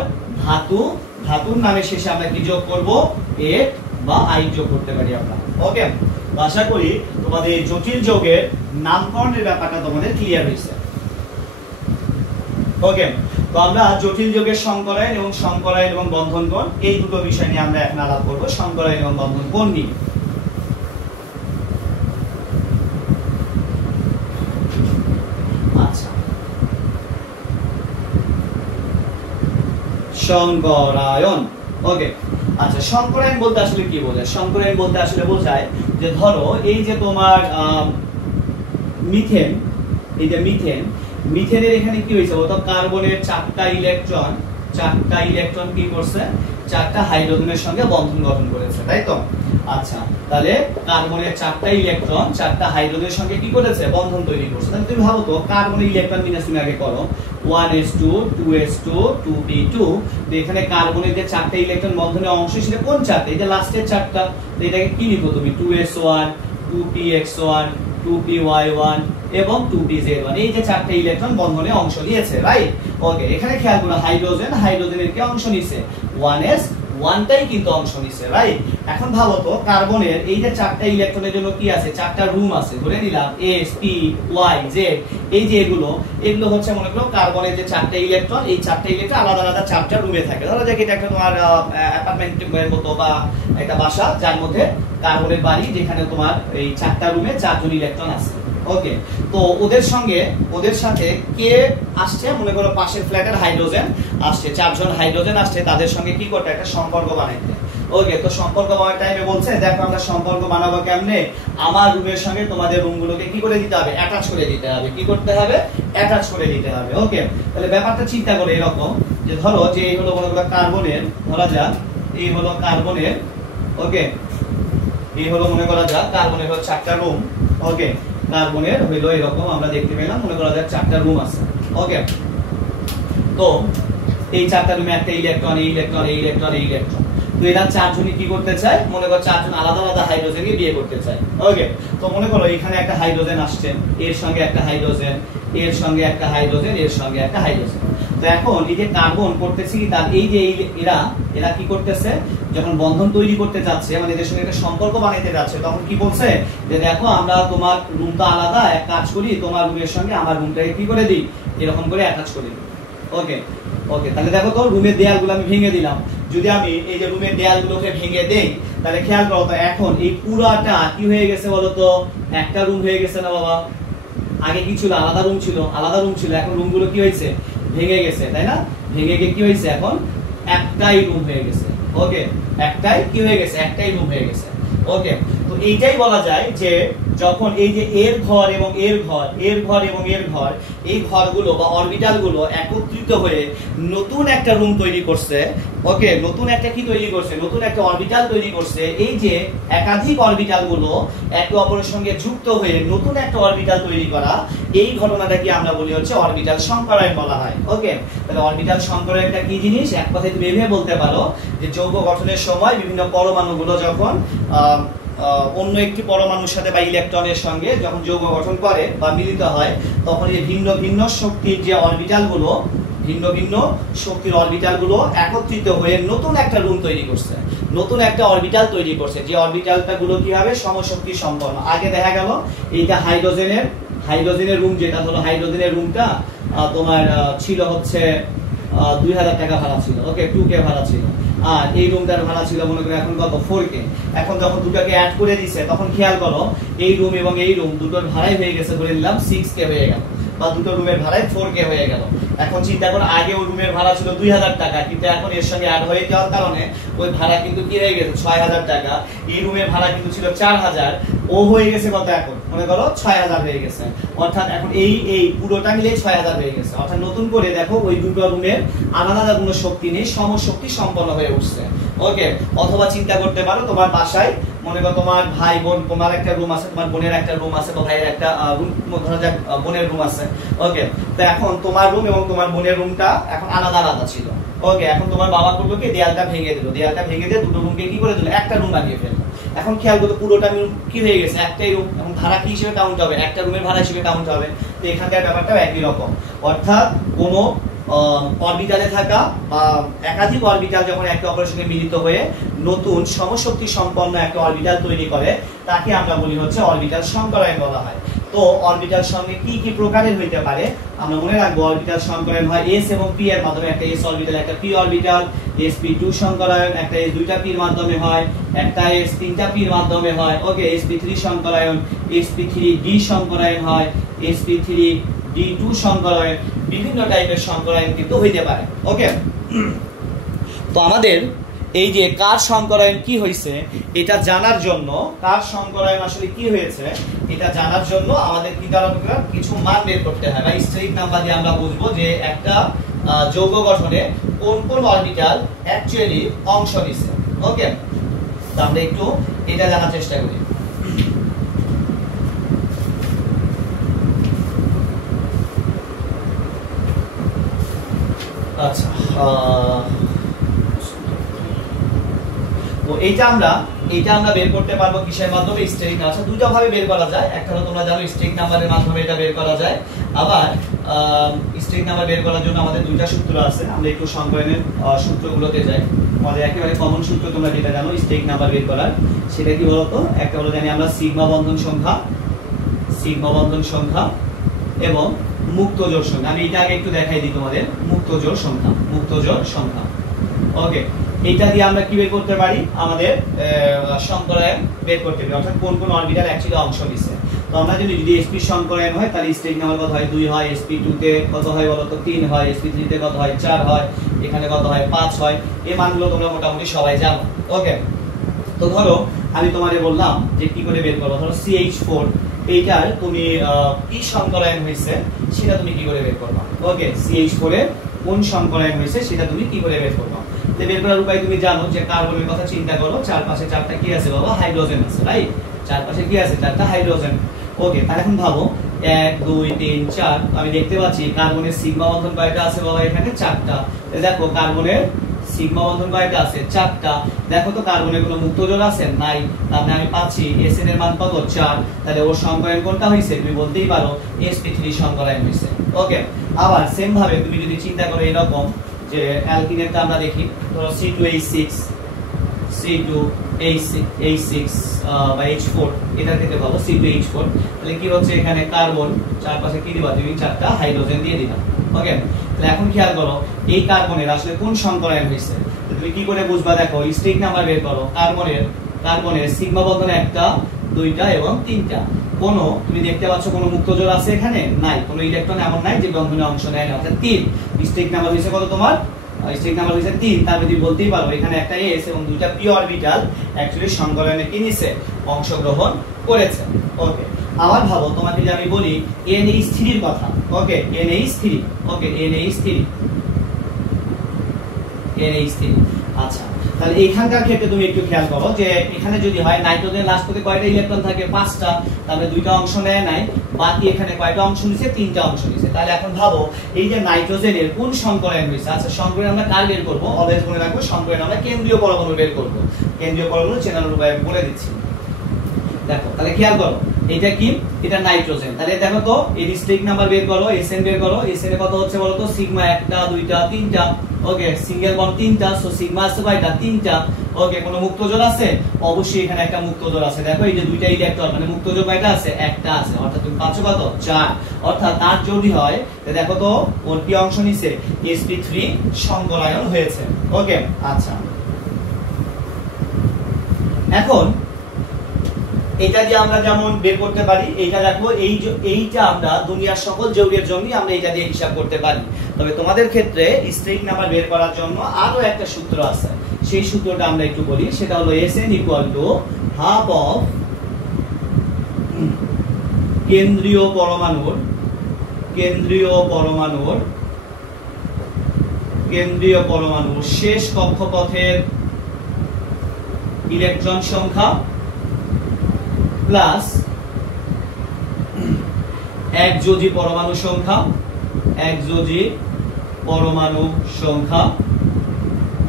ধাতু, ধাতুর নামের শেষে আমরা কি যোগ করব? এট বা আই যোগ করতে পারি আমরা। ওকে, আশা করি তোমাদের এই জটিল যৌগের নামকরণের ব্যাপারটা তোমাদের ক্লিয়ার হয়েছে। ওকে, তো আমরা জটিল যৌগের সংকরায়ন এবং বন্ধন কোণ এই দুটো বিষয় নিয়ে আমরা এখন আলাপ করব। সংকরায়ন এবং বন্ধন কোণ নিয়ে। আচ্ছা, সংকরায়ন। ওকে, আচ্ছা, সংকরায়ন বলতে আসলে কি বোঝায়? সংকরায়ন বলতে আসলে বোঝায় যে ধরো এই যে তোমার মিথেন, এই যে মিথেনের এখানে কি হয়েছে বলতো? কার্বনের চারটা ইলেকট্রন কি করছে? চারটা হাইড্রোজেনের সঙ্গে বন্ধন গঠন করেছে, তাই তো? আচ্ছা, তাহলে কার্বনের চারটা ইলেকট্রন চারটা হাইড্রোজেনের সঙ্গে কি করেছে? বন্ধন তৈরি করছে। তাহলে তুমি ভাবো তো, কার্বনের ইলেকট্রন বিন্যাস তুমি আগে করো, 1s2 2s2 2p2। তো এখানে কার্বনের যে চারটা ইলেকট্রন বন্ধনের অংশ সেটা কোন চারটা? এই যে লাস্টের চারটা। তো এটাকে কি লিখো তুমি? 2s1 2px1 2py1 এবং 2pz1। এই যে চারটা ইলেকট্রন বন্ধনে অংশ নিয়েছে, রাইট? ওকে, এখানে খেয়াল করো হাইড্রোজেনের কি অংশ নিছে? 1s, 1টাই কিন্তু অংশ নিছে, রাইট? এখন ভাবো তো, কার্বনের এই যে চারটা ইলেকট্রনের জন্য কি আছে? চারটা রুম আছে, ধরে নিলাম s p y z। এই যে এগুলো হচ্ছে মনে করো কার্বনের যে চারটা ইলেকট্রন, এই চারটা ইলেকট্রন আলাদা আলাদা চারটা রুমে থাকে। ধরো যে এটা একটা তোমার অ্যাপার্টমেন্টের মতো বা একটা বাসা, যার মধ্যে কার্বনের বাড়ি, যেখানে তোমার এই চারটা রুমে চারজন ইলেকট্রন আছে। ওকে, তো ওদের সাথে কে আসছে? মনে করো পাশের ফ্ল্যাটের হাইড্রোজেন আসছে, চারজন হাইড্রোজেন আসছে, তাদের সঙ্গে কি করতে? একটা সম্পর্ক বানাইতে। ওকে, তো সম্পর্ক বানানোর টাইমে বলছে দেখো আমরা সম্পর্ক বানাবো কেমনে? আমার রুমের সঙ্গে তোমাদের রুমগুলোকে কি করে দিতে হবে? অ্যাটাচ করে দিতে হবে। কি করতে হবে? অ্যাটাচ করে দিতে হবে। ওকে, তাহলে ব্যাপারটা চিন্তা করে এরকম যে ধরো যে এই হলো মনে করো কার্বনের, ধরা যাক এই হলো কার্বনের। ওকে, এই হলো মনে করা যাক কার্বনের হলো চারটা রুম। ওকে, কার্বনের হইলো এরকম আমরা দেখতে পেলাম, মনে করা যাক চারটা রুম আছে। ওকে, তো এই চারটা রুমে একটা ইলেকট্রন, এই ইলেকট্রন। তো এরা চারজনই কি করতে চায়? মনে করো চারজন আলাদা আলাদা হাইড্রোজেনকে বিয়ে করতে চায়। ওকে, তো মনে করো এখানে একটা হাইড্রোজেন আসছে, এর সঙ্গে একটা হাইড্রোজেন, এর সঙ্গে একটা হাইড্রোজেন, এর সঙ্গে একটা হাইড্রোজেন। তো এখন এই যে কার্বন করতেছে কি, তার এই যে এরা কি করতেছে? যখন বন্ধন তৈরি করতে যাচ্ছে, মানে এদের সঙ্গে একটা সম্পর্ক বানাইতে যাচ্ছে, তখন কি বলছে যে দেখো আমরা তোমার রুমটা আলাদা, এক কাজ করি, তোমার রুমের সঙ্গে আমার রুমটাকে কি করে দিই? এরকম করে অ্যাটাচ করে দিই। ওকে, তাহলে দেখো তো রুমের দেয়ালগুলো আমি ভেঙে দিলাম। যদি আমি এই যে রুমের দেয়ালগুলোকে ভেঙে দেই, তাহলে খেয়াল করো তো এখন এই পুরাটা কি হয়ে গেছে বলতো? একটা রুম হয়ে গেছে না বাবা? আগে কি ছিল? আলাদা রুম ছিল, এখন রুমগুলো কি হয়েছে? ভেঙে গেছে, তাই না? ভেঙে গিয়ে কি হয়েছে? এখন একটাই রুম হয়ে গেছে। ওকে, একটাই কি হয়ে গেছে? একটাই রুম হয়ে গেছে। ওকে, তো এইটাই বলা যায় যে যখন এই যে এর ঘর এবং এর ঘর এই ঘরগুলো বা অরবিটালগুলো একত্রিত হয়ে নতুন একটা রুম তৈরি করছে। ওকে, নতুন একটা কি তৈরি করছে? নতুন একটা অরবিটাল তৈরি করছে। এই যে একাধিক অরবিটালগুলো একে অপরের সঙ্গে যুক্ত হয়ে নতুন একটা অরবিটাল তৈরি করা, এই ঘটনাটাকে আমরা বলি হচ্ছে অরবিটাল সংকরায়ন বলা হয়। ওকে, তাহলে অরবিটাল সংকরায়নটা কি জিনিস? এক কথায় তুমি এভাবে বলতে পারো যে যৌগ গঠনের সময় বিভিন্ন পরমাণুগুলো যখন অন্য একটি পরমাণুর সাথে বা ইলেকট্রনের সঙ্গে যখন যৌগ গঠন করে বা মিলিত হয়, তখন এই ভিন্ন ভিন্ন শক্তির যে অরবিটালগুলো, একত্রিত হয়ে নতুন একটা রুম তৈরি করছে, নতুন একটা অরবিটাল তৈরি করছে। যে অরবিটালটা গুলো কি হবে? সমশক্তি সম্পন্ন। আগে দেখা গেল এইটা হাইড্রোজেনের রুম, যেটা হলো হাইড্রোজেনের রুমটা তোমার ছিল হচ্ছে 2000 টাকা ভাড়া ছিল। ওকে, 2K ভাড়া ছিল। আর এই রুমটার ভাড়া ছিল মনে করো এখন কত 4k। এখন যখন দুটোকে অ্যাড করে দিছে তখন খেয়াল করো এই রুম এবং এই রুম দুটোর ভাড়াই হয়ে গেছে ধরে নিলাম 6k হয়ে গেল, বা দুটো রুমের ভাড়াই 4k হয়ে গেল। এখন চিন্তা করো আগে ওই রুমের ভাড়া ছিল 2000 টাকা, কিন্তু এখন এর সঙ্গে অ্যাড হয়ে যাওয়ার কারণে ওই ভাড়া কিন্তু কি হয়ে গেছে 6000 টাকা। এই রুমের ভাড়া কিন্তু ছিল 4000, ও হয়ে গেছে কত এখন মনে করো 6000 হয়ে গেছে। অর্থাৎ এখন এই পুরোটা মিলে 6000 হয়ে গেছে। অর্থাৎ নতুন করে দেখো ওই দুটো রুমের আলাদা কোনো শক্তি নেই, সমশক্তি সম্পন্ন হয়ে উঠছে। ওকে, অথবা চিন্তা করতে পারো তোমার বাসায় মনে করো তোমার ভাই বোন, তোমার একটা রুম আছে, তোমার বোনের একটা রুম আছে, বা ভাইয়ের একটা রুম, ধরা যাক বোনের রুম আছে। ওকে, তো এখন তোমার রুম এবং তোমার বোনের রুমটা এখন আলাদা আলাদা ছিল। ওকে, এখন তোমার বাবা করলো কি দেয়ালটা ভেঙে দিল, দেয়ালটা ভেঙে দিয়ে দুটো রুমকে কি করে দিল একটা রুম বানিয়ে ফেললো। এখন খেয়াল করো পুরোটা কি হয়ে গেছে একটাই রুম, এখন ভাড়া কি হিসেবে কাউন্ট হবে, একটা রুমের ভাড়া হিসেবে কাউন্ট হবে। তো এখানকার ব্যাপারটাও একই রকম। অর্থাৎ কোনো অরবিটালে থাকা বা একাধিক অরবিটাল যখন একটা অপরের সঙ্গে মিলিত হয়ে নতুন সমশক্তি সম্পন্ন একটা অরবিটাল তৈরি করে তাকে আমরা বলি হচ্ছে অরবিটাল সংকরায়ন বলা হয়। তো অরবিটাল সঙ্গে কি কি প্রকারের হইতে পারে আমরা মনে রাখবো। অরবিটাল সংকরায়ন হয় s এবং p এর মাধ্যমে, একটা s অরবিটাল একটা p অরবিটাল, sp2 সংকরায়ন একটা s দুইটা p এর মাধ্যমে হয়, একটা s তিনটা p এর মাধ্যমে হয়। ওকে, sp3 সংকরায়ন, sp3d সংকরায়ন হয়, sp3d2 সংকরায়ন, বিভিন্ন টাইপের সংকরায়ন কিন্তু হইতে পারে। ওকে, তো আমাদের এই যে কার সংকরায়ন কি হয়েছে এটা জানার জন্য, কার সংকরায়ন আসলে কি হয়েছে এটা জানার জন্য আমাদের কি দরকার, কিছু মান বের করতে হয়, বা স্টেরিক নাম্বার দিয়ে আমরা বুঝবো যে একটা যৌগ গঠনে কোন কোন অরবিটাল অ্যাকচুয়ালি অংশ নিছে। ওকে, তো আমরা একটু এটা জানার চেষ্টা করি। আচ্ছা, তো এইটা আমরা বের করতে পারবো কিসের মাধ্যমে, স্টেরিক নাম্বার। আচ্ছা, দুটো ভাবে বের করা যায়। একটা হলো তোমরা জানো স্টেরিক নাম্বারের মাধ্যমে এটা বের করা যায়। আবার স্টেরিক নাম্বার বের করার জন্য আমাদের দুইটা সূত্র আছে। আমরা একটু সংকলনের সূত্রগুলোতে যাই। আমাদের একেবারে কমন সূত্র তোমরা যেটা জানো স্টেরিক নাম্বার বের করার, সেটা কি বলতো, একটা হলো জানি আমরা সিগমা বন্ধন সংখ্যা এবং মুক্ত জোড় সংখ্যা। আমি এটা আগে একটু দেখাই দিই তোমাদের, মুক্ত জোড় সংখ্যা। ওকে, এটা দিয়ে আমরা কি বের করতে পারি, আমাদের সংকরায়ন বের করতে পারি, অর্থাৎ কোন কোন অরবিটাল অ্যাকচুয়ালি অংশ নিছে। তো আমরা যদি sp সংকরায়ন হয় তাহলে স্টেরিক নাম্বার কত হয় 2 হয়, sp2 তে কত হয় বলো তো 3 হয়, sp3 তে কত হয় 4 হয়, এখানে কত হয় 5 হয়। এই মানগুলো তোমরা মোটামুটি সবাই জানো। ওকে, তো ধরো আমি তোমাদের বললাম যে কি করে বের করবো। ধরো CH4 এইটার তুমি কি সংকরায়ন হয়েছে সেটা তুমি কি করে বের করবা। ওকে, CH4 এর কোন সংকরায়ন হয়েছে সেটা তুমি কি করে বের করবা। তো বের করার উপায় তুমি জানো, যে কার্বনের কথা চিন্তা করো, চারপাশে চারটা কি আছে বাবা, হাইড্রোজেন আছে, রাইট? চারপাশে কি আছে, চারটা হাইড্রোজেন। ওকে, তাহলে এখন ভাবো 1 2 3 4, আমি দেখতে পাচ্ছি কার্বনের সিগমা বন্ধন কয়টা আছে বাবা, এখানে 4টা। দেখো কার্বনের সিগমা বন্ধন কয়টা আছে, 4টা। দেখো তো কার্বনের কোনো মুক্ত জোড় আছে, নাই। তাহলে আমি পাচ্ছি Sn এর মান কত 4, তাহলে ওর সংকরায়ন কোনটা হইছে, তুমি বলতেই পারো sp3 সংকরায়ন হইছে। ওকে, আবার সেম ভাবে তুমি যদি চিন্তা করো এরকম যে অ্যালকিনেরটা আমরা দেখি, ধরো C2H6 বা H4, এটা থেকে পাবো C2H4। তাহলে কি হচ্ছে, এখানে কার্বন চারপাশে কি দিবা তুমি, 4টা হাইড্রোজেন দিয়ে দিবা। ওকে, তাহলে এখন খেয়াল করো এই কার্বনের আসলে কোন সংকরায়ন হয়েছে তুমি কি করে বুঝবা। দেখো স্টেরিক নাম্বার বের করো, কার্বনের সিগমা বন্ধন 1টা 2টা এবং 3টা। কোনো তুমি দেখতে পাচ্ছ কোনো মুক্ত জোড় আছে এখানে, নাই। কোনো ইলেকট্রন এমন নাই যে বন্ধনে অংশ নেয় না, অর্থাৎ 3। স্টেরিক নাম্বার হইছে কত তোমার, স্টেরিক নাম্বার হইছে 3। তারপরে তুমি বলতেই পারো এখানে একটা s এবং দুইটা p অরবিটাল অ্যাকচুয়ালি সংকরায়নে কি নিছে, অংশগ্রহণ করেছে। ওকে, আবার ভাবো তোমাকে যে আমি বলি NH3 এর কথা। ওকে, NH3। আচ্ছা, তাহলে এখানকার ক্ষেত্রে তুমি একটু খেয়াল করো যে এখানে যদি হয় নাইট্রোজেন লাস্ট থেকে কয়টা ইলেকট্রন থাকে, 5টা। তাহলে 2টা অংশ নেয় নাই, বাকি এখানে কয়টা অংশ নিছে, 3টা অংশ নিছে। তাহলে এখন ভাবো এই যে নাইট্রোজেনের কোন সংকরায়ন হয়েছে। আচ্ছা, সংকরায়ন আমরা কার বের করবো, অলওয়েজ মনে রাখবো সংকরায়ন আমরা কেন্দ্রীয় পরমাণু বের করব। কেন্দ্রীয় পরমাণু চেনানোর উপায় আমি বলে দিচ্ছি। দেখো তাহলে খেয়াল করো এটা কি, এটা নাইট্রোজেন। তাহলে দেখো তো এর স্টেরিক নাম্বার বের করো, Sn বের করো। Sn এর কত হচ্ছে বলো তো, সিগমা 1টা 2টা 3টা। ওকে, সিঙ্গেল বন্ড 3টা, সো সিগমা আছে কয়টা, 3টা। ওকে, কোনো মুক্ত জোড় আছে, অবশ্যই এখানে একটা মুক্ত জোড় আছে। দেখো এই যে 2টা ইলেকট্রন, মানে মুক্ত জোড় কয়টা আছে, 1টা আছে। অর্থাৎ তুমি পাচ্ছ কত, 4। অর্থাৎ তার যদি হয় দেখো তো ওর কি অংশ নিছে, sp3 সংকরায়ন হয়েছে। ওকে, আচ্ছা এখন এটা দিয়ে আমরা যেমন বের করতে পারি, এইটা দেখো এইটা আমরা দুনিয়ার সকল যৌগের জন্য আমরা এটা দিয়ে হিসাব করতে পারি। তবে তোমাদের ক্ষেত্রে স্ট্রিং নাম্বার বের করার জন্য আরো একটা সূত্র আছে, সেই সূত্রটা আমরা একটু বলি। সেটা হলো Sn equal to half of কেন্দ্রীয় পরমাণুর শেষ কক্ষপথের ইলেকট্রন সংখ্যা প্লাস একযোজী পরমাণু সংখ্যা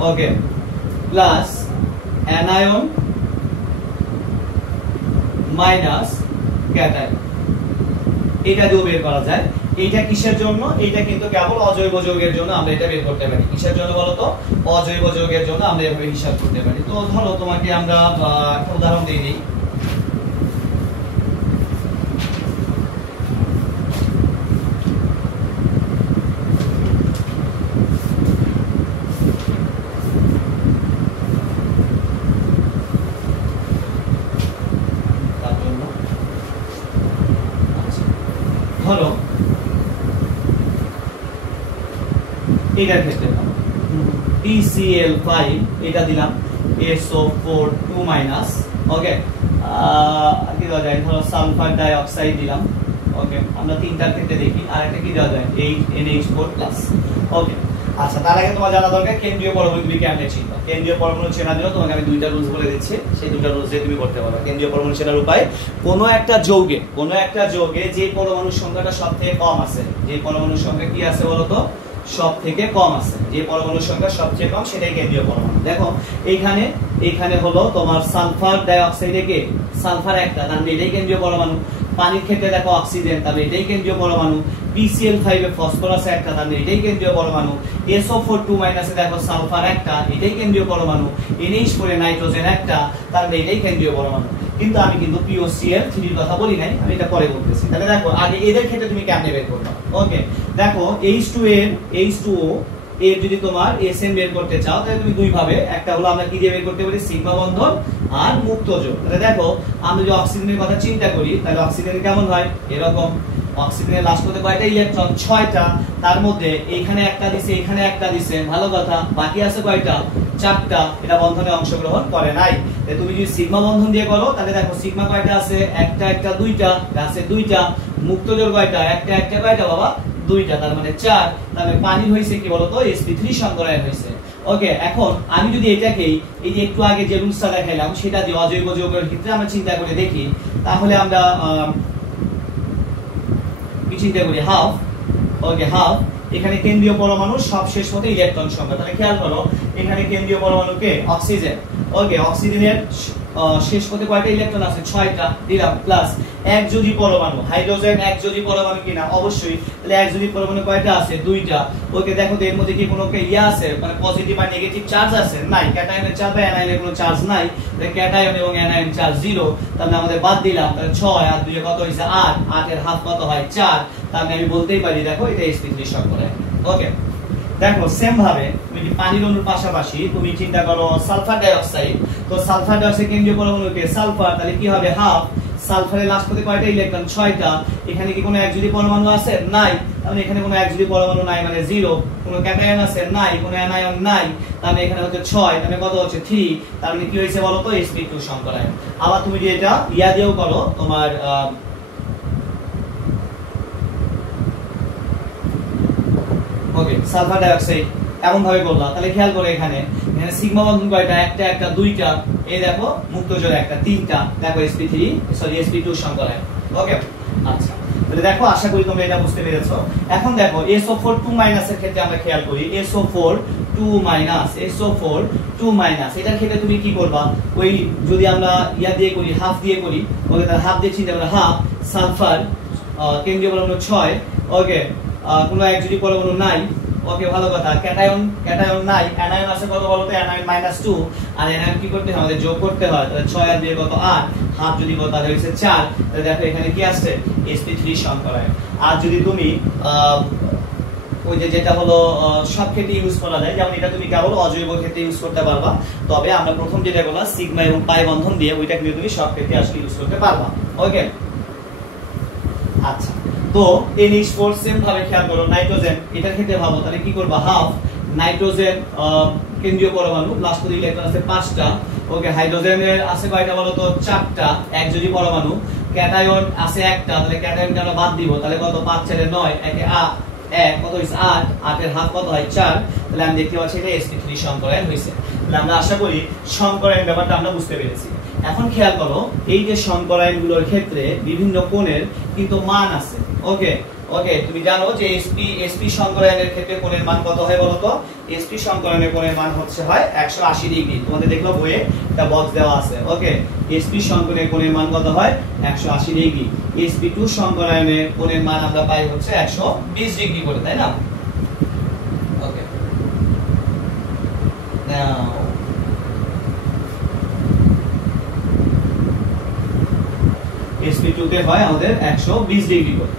ওকে প্লাস অ্যানায়ন মাইনাস ক্যাটায়ন, এটা দিয়েও বের করা যায়। এইটা কিসের জন্য? এইটা কিন্তু কেবল অজৈব যৌগের জন্য আমরা এটা বের করতে পারি। কিসের জন্য বলতো? অজৈব যৌগের জন্য আমরা এভাবে হিসাব করতে পারি। তো ধরো তোমাকে আমরা একটা উদাহরণ দিয়ে দিই। ধরো এটার ক্ষেত্রে TCl5 এটা দিলাম SO4 2- ওকে কি দেওয়া যায়? ধরো সালফার ডাইঅক্সাইড দিলাম। ওকে আমরা তিনটার ক্ষেত্রে দেখি। আর একটা কি দেওয়া যায়? NH4+। ওকে আচ্ছা, তার আগে তোমার জানা দরকার কেন্দ্রীয় পরমাণু তুমি কেমনে চিনবে। কেন্দ্রীয় পরমাণু চেনার জন্য তোমাকে আমি দুইটা রুলস বলে দিচ্ছি, সেই দুইটা রুলস দিয়ে তুমি করতে পারবে। কেন্দ্রীয় পরমাণু চেনার উপায়, কোনো একটা যৌগে যে পরমাণুর সংখ্যাটা সবথেকে কম আছে, যে পরমাণুর সংখ্যা কি আছে বলতো? সবথেকে কম আছে, যে পরমাণুর সংখ্যা সবচেয়ে কম সেটাই কেন্দ্রীয় পরমাণু। দেখো এইখানে হলো তোমার সালফার ডাইঅক্সাইডে কে সালফার একটা, তার মানে এটাই কেন্দ্রীয় পরমাণু। পানির ক্ষেত্রে দেখো অক্সিজেন, তাহলে এটাই কেন্দ্রীয় পরমাণু। PCl5 এ ফসফরাস একটা, তাহলে এটাই কেন্দ্রীয় পরমাণু। SO4 2- এ দেখো সালফার একটা, এটাই কেন্দ্রীয় পরমাণু। NH4 এ নাইট্রোজেন একটা, তাহলে এটাই কেন্দ্রীয় পরমাণু। কিন্তু আমি কিন্তু POCl3 এর কথা বলি নাই, আমি এটা পরে বলতেছি। তাহলে দেখো আগে এদের ক্ষেত্রে তুমি কেমনে বের করবে। ওকে দেখো H2O এর যদি তোমার Sn বের করতে চাও তাহলে তুমি দুই ভাবে, একটা হলো আমরা কি দিয়ে বের করতে পারি? সিগমা বন্ধন আর মুক্ত যোগ। তাহলে দেখো আমরা যদি অক্সিজেনের কথা চিন্তা করি তাহলে অক্সিজেন কেমন হয়? এরকম। অক্সিজেনের লাস্ট পথে কয়টা ইলেকট্রন? 6টা। তার মধ্যে এখানে একটা দিছে, এখানে একটা দিছে, ভালো কথা। বাকি আছে কয়টা? 4টা। এটা বন্ধনে অংশগ্রহণ করে নাই। তুমি যদি সিগমা বন্ধন দিয়ে করো তাহলে দেখো সিগমা কয়টা আছে? একটা দুইটা আছে, দুইটা। মুক্ত যোগ কয়টা? একটা কয়টা বাবা? দুইটা, তার মানে 4। তাহলে পানি হইছে কি বলতো? sp3 সংকরায়ন হইছে। ওকে এখন আমি যদি এটাকেই এই যে একটু আগে যে রুলসটা দেখাইলাম সেটা দিয়ে অজৈব যৌগের ক্ষেত্রে আমরা চিন্তা করে দেখি, তাহলে আমরা কি চিন্তা করি? হাফ। ওকে হাফ। এখানে কেন্দ্রীয় পরমাণু সব শেষ হতে ইলেকট্রন সংখ্যা, তাহলে খেয়াল করো এখানে কেন্দ্রীয় পরমাণু কে? অক্সিজেন। ওকে অক্সিজেনের শেষ পথে কয়টা ইলেকট্রন আছে? 6টা দিলাম, প্লাস একযোজী পরমাণু। হাইড্রোজেন একযোজী পরমাণু কিনা? অবশ্যই। তাহলে একযোজী পরমাণু কয়টা আছে? 2টা। ওকে দেখো তো এর মধ্যে কি কোনো আছে মানে পজিটিভ আর নেগেটিভ চার্জ আছে? নাই। ক্যাটায়নের চার্জ বা অ্যানায়নের কোনো চার্জ নাই। তাহলে ক্যাটায়ন এবং অ্যানায়ন চার্জ 0। তাহলে আমাদের বাদ দিলাম, তাহলে 6 আর 2 কত হইছে? 8। 8 এর হাফ কত হয়? 4। তাহলে আমি বলতেই পারি দেখো এটা sp3 সংকরায়ন। ওকে দেখো সেম ভাবে তুমি পানির অণুর পাশাপাশি তুমি চিন্তা করো সালফার ডাইঅক্সাইড। তো সালফার ডাইঅক্সাইড কেন্দ্রীয় পরমাণুকে সালফার, তাহলে কি হবে? হাফ। সালফারের লাস্ট পথে কয়টা ইলেকট্রন? 6টা। এখানে কি কোনো একযোজী পরমাণু আছে? নাই। তাহলে এখানে কোনো একযোজী পরমাণু নাই মানে 0। কোনো ক্যাটায়ন আছে? নাই। কোনো অ্যানায়ন নাই। তাহলে এখানে হচ্ছে 6, তাহলে কত হচ্ছে? 3। তার মানে কি হইছে বলো তো? sp2 সংকরায়ন। আবার তুমি যদি এটা দিয়েও করো তোমার ওকে সালফার ডাইঅক্সাইড এমন ভাবে করলা, তাহলে খেয়াল করো এখানে সিগমা বন্ধন কয়টা? একটা দুইটা। এই দেখো মুক্ত যোগ একটা, 3টা। দেখো sp2 সংকরায়ন। ওকে আচ্ছা তাহলে দেখো আশা করি তোমরা এটা বুঝতে পেরেছো। এখন দেখো SO4 2- এর ক্ষেত্রে আমরা খেয়াল করি SO4 2- এটার ক্ষেত্রে তুমি কি করবা? ওই যদি আমরা দিয়ে করি, হাফ দিয়ে করি, ওকে তাহলে হাফ দিয়ে চিন্তা করো হাফ সালফার কেন্দ্রীয় পরমাণু 6। ওকে কোনো একযোজী পরমাণু নাই। ওকে ভালো কথা। ক্যাটায়ন নাই। অ্যানায়ন আছে কত বলতো? অ্যানায়ন -2। আর অ্যানায়ন কি করতে হয়? আমাদের যোগ করতে হয়। তাহলে 6 আর 2 কত? 8। হাফ যদি কত? তাহলে হচ্ছে 4। তাহলে দেখো এখানে কি আসছে? sp3 সংকরায়ন। আর যদি তুমি ওই যে যেটা হলো সব ক্ষেত্রে ইউজ করা যায়, যেমন এটা তুমি কেবল অজৈব ক্ষেত্রে ইউজ করতে পারবা, তবে আমরা প্রথম যেটা বললাম সিগমা এবং পাই বন্ধন দিয়ে ওইটা কিন্তু তুমি সব ক্ষেত্রে আসলে ইউজ করতে পারবা। ওকে, আচ্ছা, তো NH4 সেম ভাবে খেয়াল করো, নাইট্রোজেন এটার ক্ষেত্রে ভাবো, তাহলে কি করবা, হাফ নাইট্রোজেন কেন্দ্রীয় পরমাণু প্লাস করে ইলেকট্রন আছে 5টা। ওকে, হাইড্রোজেনের আছে কয়টা বলো তো, 4টা, এক যদি পরমাণু। ক্যাটায়ন আছে একটা, তাহলে ক্যাটায়নকে আমরা বাদ দিব, তাহলে কত, 5 ছেড়ে 9, একে 1 কত হইছে 8, 8 এর হাফ কত হয় 4, তাহলে আমি দেখতে পাচ্ছি এটা sp3 সংকরায়ন হইছে। তাহলে আমরা আশা করি সংকরায়ন ব্যাপারটা আমরা বুঝতে পেরেছি। এখন খেয়াল করো, এই যে সংকরায়নগুলোর ক্ষেত্রে বিভিন্ন কোণের কিন্তু মান আছে। ওকে ওকে, তুমি জানো যে sp সংকরায়নের ক্ষেত্রে কোণের মান কত হয় বলো তো, sp সংকরায়নের কোণের মান হচ্ছে হয় 180 ডিগ্রি। তোমাদের দেখলো বইয়ে একটা বক্স দেওয়া আছে। ওকে, sp সংকরায়নের কোণের মান কত হয় 180 ডিগ্রি। sp2 সংকরায়নের কোণের মান আমরা পাই হচ্ছে 120 ডিগ্রি করে, তাই না? ওকে, নাও sp2 তে হয় আমাদের 120 ডিগ্রি করে।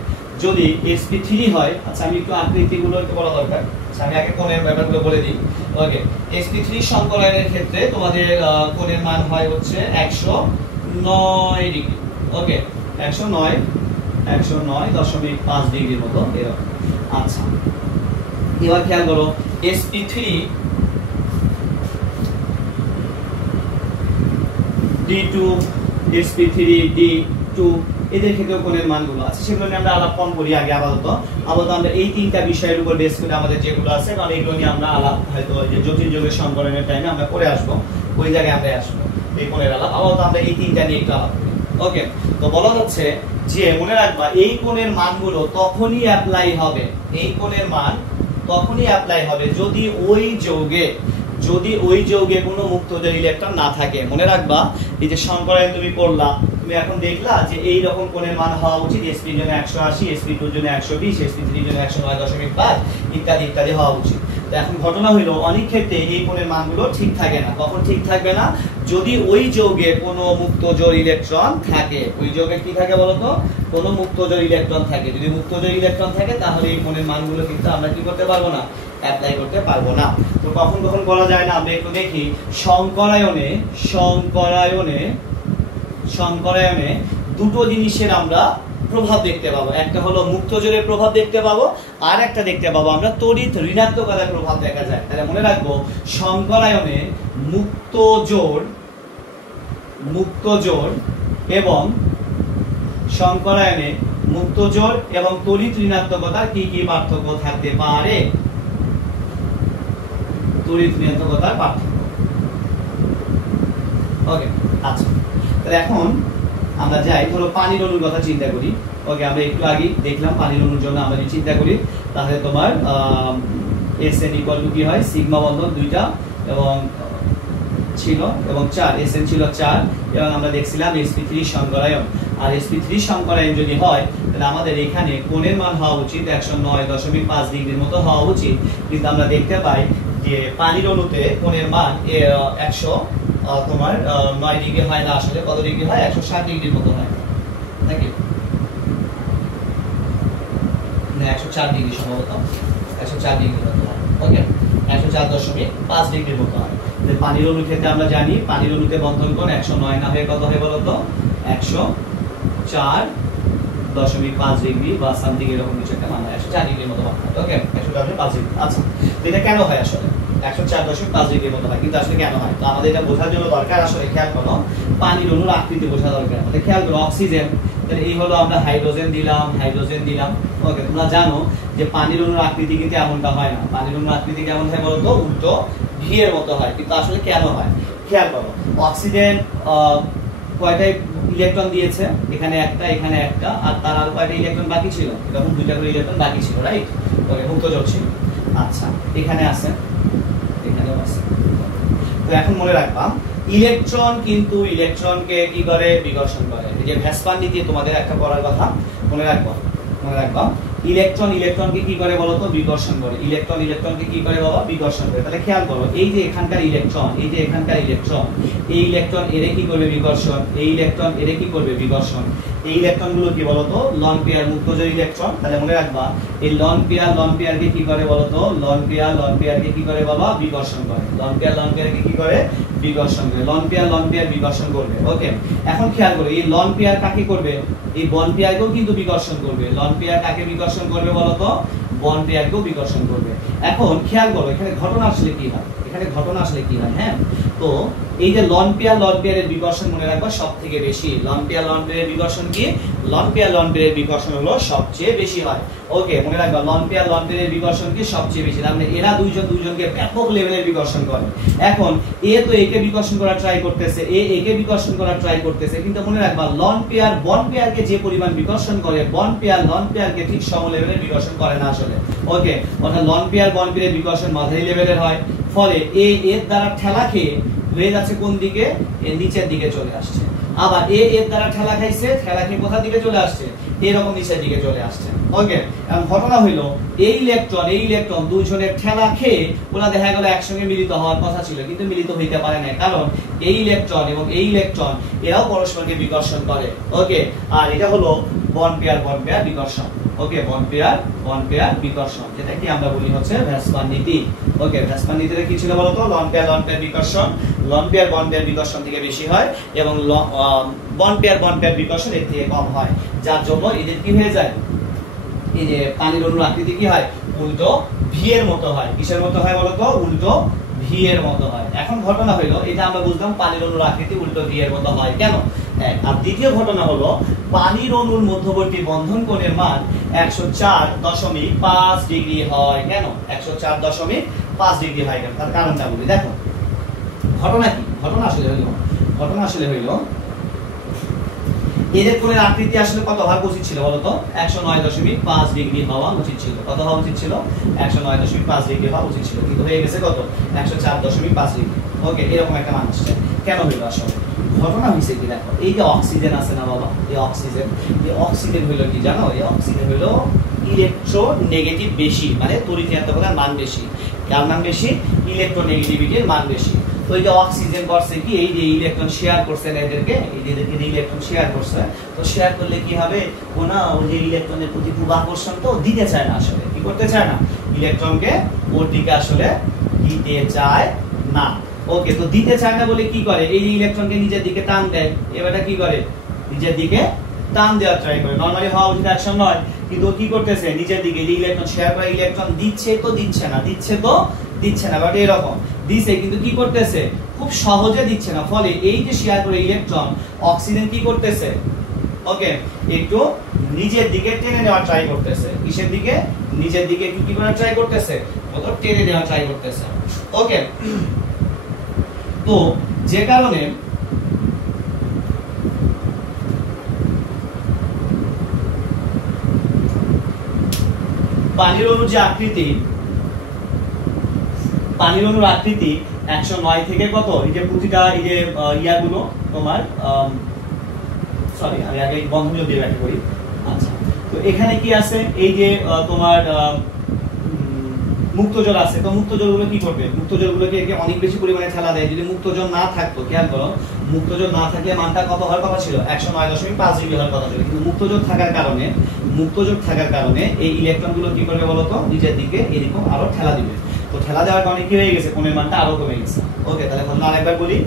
যদি sp3 হয়, আচ্ছা আমি একটু আকৃতিগুলো একটু বলা দরকার, আচ্ছা আমি আগে কোণের ব্যাপারগুলো বলে দিই। ওকে, sp3 সংকরায়নের ক্ষেত্রে তোমাদের কোণের মান হয় হচ্ছে 109 ডিগ্রি। ওকে, 109.5 ডিগ্রির মতো এরকম। আচ্ছা, এবার খেয়াল করো sp3 d2 sp3 d2 এদের ক্ষেত্রেও কোণের মানগুলো আছে, সেগুলো নিয়ে আমরা আলাপ কম করি আগে। আপাতত আমরা এই তিনটা বিষয়ের উপর বেস করে আমাদের যেগুলো আছে, কারণ এগুলো নিয়ে আমরা আলাপ হয়তো যে জটিল যোগের সংকলনের টাইমে আমরা করে আসবো, ওই জায়গায় আমরা আসবো এই কোণের আলাপ। আপাতত আমরা এই তিনটা নিয়ে একটু আলাপ করি। ওকে, তো বলা হচ্ছে যে মনে রাখবা এই কোণের মানগুলো তখনই অ্যাপ্লাই হবে, এই কোণের মান তখনই অ্যাপ্লাই হবে যদি ওই যৌগে কোনো মুক্তদের ইলেকট্রন না থাকে। মনে রাখবা এই যে সংকরায়ন তুমি পড়লা, তুমি এখন দেখলা যে এই রকম কোণের মান হওয়া উচিত, sp এর জন্য 180, sp2 এর জন্য 120, sp3 এর জন্য 109.5 ইত্যাদি ইত্যাদি হওয়া উচিত। তো এখন ঘটনা হলো অনেক ক্ষেত্রে এই কোণের মানগুলো ঠিক থাকে না। কখন ঠিক থাকবে না? যদি ওই যৌগে কোনো মুক্তজোড় ইলেকট্রন থাকে। ওই যৌগে কি থাকে বলতো, কোনো মুক্তজোড় ইলেকট্রন থাকে। যদি মুক্তজোড় ইলেকট্রন থাকে তাহলে এই কোণের মানগুলো কিন্তু আমরা কি করতে পারবো না, অ্যাপ্লাই করতে পারবো না। তো কখন কখন করা যায় না আমরা একটু দেখি। সংকরায়নে দুটো জিনিসের আমরা প্রভাব দেখতে পাবো, একটা হলো মুক্তজোড়ের প্রভাব দেখতে পাবো, আর একটা দেখতে পাবো আমরা তড়িৎ ঋণাত্মকতার প্রভাব দেখা যায়। তাহলে মনে রাখবো সংকরায়নে মুক্তজোড় এবং তড়িৎ ঋণাত্মকতার কি কি পার্থক্য থাকতে পারে? তড়িৎ ঋণাত্মকতার পার্থক্য। ওকে, আচ্ছা, তাহলে এখন আমরা যাই, ধরো পানির অণুর কথা চিন্তা করি। ওকে, আমরা একটু আগে দেখলাম পানির অণুর জন্য আমরা যদি চিন্তা করি তাহলে তোমার Sn ইকুয়াল টু কি হয়, সিগমা বন্ধন 2টা এবং ছিল এবং 4, Sn ছিল 4 এবং আমরা দেখছিলাম sp3 সংকরায়ন। আর sp3 সংকরায়ন যদি হয় তাহলে আমাদের এখানে কোণের মান হওয়া উচিত 109.5 ডিগ্রির মতো হওয়া উচিত, কিন্তু আমরা দেখতে পাই যে পানির অণুতে কোণের মান 9 ডিগ্রি হয় না, আসলে কত ডিগ্রি হয়, 160 ডিগ্রির মতো হয় নাকি, 104 ডিগ্রি সম্ভবত, 104 ডিগ্রির মতো হয়। ওকে, 104.5 ডিগ্রির মতো হয়। পানির অণুর ক্ষেত্রে আমরা জানি পানির অণুতে বন্ধন কোণ 109 না হয়ে কত হয় বলতো, 104.5 ডিগ্রি বা সামথিং এরকম কিছু একটা মান হয়, 104 ডিগ্রির মতো হয়। ওকে, 104.5 ডিগ্রি। আচ্ছা, এটা কেন হয় আসলে 104.5 ডিগ্রির মতো হয়, কিন্তু আসলে কেন হয়? তো আমাদের এটা বোঝার জন্য দরকার, আসলে খেয়াল করো পানির অণুর আকৃতি বোঝা দরকার। আমাদের খেয়াল করো অক্সিজেন, তাহলে এই হলো আমরা হাইড্রোজেন দিলাম। ওকে, তোমরা জানো যে পানির অণুর আকৃতি কিন্তু এমনটা হয় না। পানির অণুর আকৃতি কেমন হয় বলতো, উল্টো ভি এর মতো হয়। কিন্তু আসলে কেন হয় খেয়াল করো, অক্সিজেন কয়টা ইলেকট্রন দিয়েছে, এখানে একটা, আর তার আর কয়টা ইলেকট্রন বাকি ছিল, এরকম 2টা করে ইলেকট্রন বাকি ছিল, রাইট? ওকে, মুক্তজোড় ছিল। আচ্ছা, এখানেও আছে। তো এখন মনে রাখবা ইলেকট্রন কিন্তু ইলেকট্রনকে কি করে, বিকর্ষণ করে। এই যে ভ্যাসপান নীতি তোমাদের একটা পড়ার কথা মনে রাখবা, ইলেকট্রনকে কি করে বলো তো বিকর্ষণ করে, ইলেকট্রনকে কি করে বাবা বিকর্ষণ করে। তাহলে খেয়াল করো এই যে এখানকার ইলেকট্রন, এই ইলেকট্রন এর কি করবে বিকর্ষণ, এই ইলেকট্রন এর কি করবে বিকর্ষণ। এই ইলেকট্রন গুলো কি বলতো লন পেয়ার মুক্তজোড় ইলেকট্রন। তাহলে মনে রাখবা এই লন পেয়ারকে কি করে বলতো, লন পেয়ারকে কি করে বাবা বিকর্ষণ করে, লন পেয়ারকে কি করে বিকর্ষণ করে, লন পেয়ার বিকর্ষণ করবে। ওকে, এখন খেয়াল করো এই লন পেয়ার কাকে করবে, এই বন পেয়ারকেও কিন্তু বিকর্ষণ করবে। লন পেয়ার কাকে বিকর্ষণ করবে বলতো, বন পেয়ারকেও বিকর্ষণ করবে। এখন খেয়াল করো এখানে ঘটনা আসলে কি হয়, হ্যাঁ। তো এই যে লন পেয়ারের বিকর্ষণ মনে রাখবা সবথেকে বেশি, লন পেয়ারের বিকর্ষণ কি, লন পেয়ারের বিকর্ষণ হলো সবচেয়ে বেশি হয়। ওকে, মনে রাখবা লন পেয়ারের বিকর্ষণ কি সবচেয়ে বেশি, মানে এরা দুইজনকে ব্যাপক লেভেলের বিকর্ষণ করে। এখন এ তো একে বিকর্ষণ করার ট্রাই করতেছে, একে বিকর্ষণ করার ট্রাই করতেছে, কিন্তু মনে রাখবা লন পেয়ার বন পেয়ারকে যে পরিমাণ বিকর্ষণ করে, বন পেয়ারকে ঠিক সম লেভেলের বিকর্ষণ করে না আসলে। ওকে, অর্থাৎ লন পেয়ার বন পেয়ারের বিকর্ষণ মাঝারি লেভেলের হয়, ফলে এর দ্বারা ঠেলা খেয়ে হয়ে যাচ্ছে কোন দিকে, এর নিচের দিকে চলে আসছে। আবার এর দ্বারা ঠেলা খেয়ে কোথার দিকে চলে আসছে, এরকম নিচের দিকে চলে আসছে। ওকে, এখন ঘটনা হইলো এই ইলেকট্রন দুইজনের ঠেলা খেয়ে ওরা দেখা গেল একসঙ্গে মিলিত হওয়ার কথা ছিল, কিন্তু মিলিত হইতে পারে না, কারণ এই ইলেকট্রন এবং এই ইলেকট্রন এরাও পরস্পরকে বিকর্ষণ করে। ওকে, আর এটা হলো বন পেয়ার বিকর্ষণ। ওকে, বন পেয়ার বিকর্ষণ, যেটা কি আমরা বলি হচ্ছে ভ্যাসপার নীতি। ওকে, ভ্যাসপার নীতিতে কি ছিল বলতো, লন পেয়ার বিকর্ষণ, বন পেয়ার বিকর্ষণ থেকে বেশি হয় এবং বন পেয়ার বিকর্ষণ এর থেকে কম হয়, যার জন্য এদের কি হয়ে যায়, এই যে পানির অণুর আকৃতি কি হয়, উল্টো ভি এর মতো হয়। কিসের মতো হয় বলতো, উল্টো ভি এর মতো হয়। এখন ঘটনা হইলো এটা আমরা বুঝলাম পানির অণুর আকৃতি উল্টো ভি এর মতো হয় কেন। আর দ্বিতীয় ঘটনা হলো পানির অণুর মধ্যবর্তী বন্ধন কোণের মান 104.5 ডিগ্রি হয়। কেন 104.5 ডিগ্রি হয় কেন, তার কারণটা বলি। দেখো ঘটনা কি, ঘটনা আসলে হইলো এদের কোণের আকৃতি আসলে কত হওয়া উচিত ছিল বলতো, 109.5 ডিগ্রি হওয়া উচিত ছিল। কত হওয়া উচিত ছিল, 109.5 ডিগ্রি হওয়া উচিত ছিল, কিন্তু হয়ে গেছে কত, 104.5 ডিগ্রি। ওকে, এরকম একটা মান আসছে। কেন হইলো আসলে, ঘটনা হইছে কি দেখো, এই যে অক্সিজেন আছে না বাবা, এই অক্সিজেন হইলো কি জানো, এই অক্সিজেন হইলো ইলেকট্রোনেগেটিভ বেশি, মানে তড়িৎ-ঋণাত্মকতার মান বেশি। কার মান বেশি, ইলেকট্রোনেগেটিভিটির মান বেশি। তো এই যে অক্সিজেন করছে কি, এই যে ইলেকট্রন শেয়ার করছে না এদেরকে, ইলেকট্রন শেয়ার করছে, তো শেয়ার করলে কি হবে, ওনা ওই যে ইলেকট্রনের প্রতি খুব আকর্ষণ, তো দিতে চায় না আসলে, কি করতে চায় না, ইলেকট্রনকে ওর দিকে আসলে দিতে চায় না। ওকে, তো দিতে চায় না বলে কি করে, এই যে ইলেকট্রনকে নিজের দিকে টান দেয়, এবারটা কি করে, নিজের দিকে টান দেওয়ার ট্রাই করে। নরমালি হওয়া উচিত অ্যাকশন নয়, কিন্তু কি করতেছে, নিজের দিকে যে ইলেকট্রন শেয়ার করা ইলেকট্রন দিচ্ছে তো দিচ্ছে না, বাট এরকম দিছে, কিন্তু কি করতেছে, খুব সহজে দিচ্ছে না। ফলে এই যে শেয়ার করে ইলেকট্রন, অক্সিজেন কি করতেছে, ওকে, একটু নিজের দিকে টেনে নেওয়ার ট্রাই করতেছে। কিসের দিকে, নিজের দিকে কি করার ট্রাই করতেছে, কত টেনে নেওয়ার ট্রাই করতেছে। ওকে, তো যে কারণে পানির অণুর যে আকৃতি, পানির অণুর আকৃতি 109 থেকে কত, এই যে প্রতিটা এই যে ইয়াগুলো তোমার সরি আমি আগে বন্ধনীয় দিয়ে ব্যাখ্যা করি। আচ্ছা, তো এখানে কি আছে, এই যে তোমার মুক্তজল আছে, তো মুক্তজলগুলো কি করবে, মুক্তজলগুলোকে অনেক বেশি পরিমাণে ঠেলা দেয়। যদি মুক্তজল না থাকতো, খেয়াল করো, মুক্তজল না থাকলে মানটা কত হওয়ার কথা ছিল, 109.5 ডিগ্রি হওয়ার কথা ছিল, কিন্তু মুক্তজল থাকার কারণে এই ইলেকট্রনগুলো কি করবে বলতো, নিজের দিকে এরকম আরো ঠেলা দিবে। তো ঠেলা দেওয়ার কারণে কি হয়ে গেছে, কোণের মানটা আরো কমে গেছে। ওকে, তাহলে বললাম আরেকবার বলি,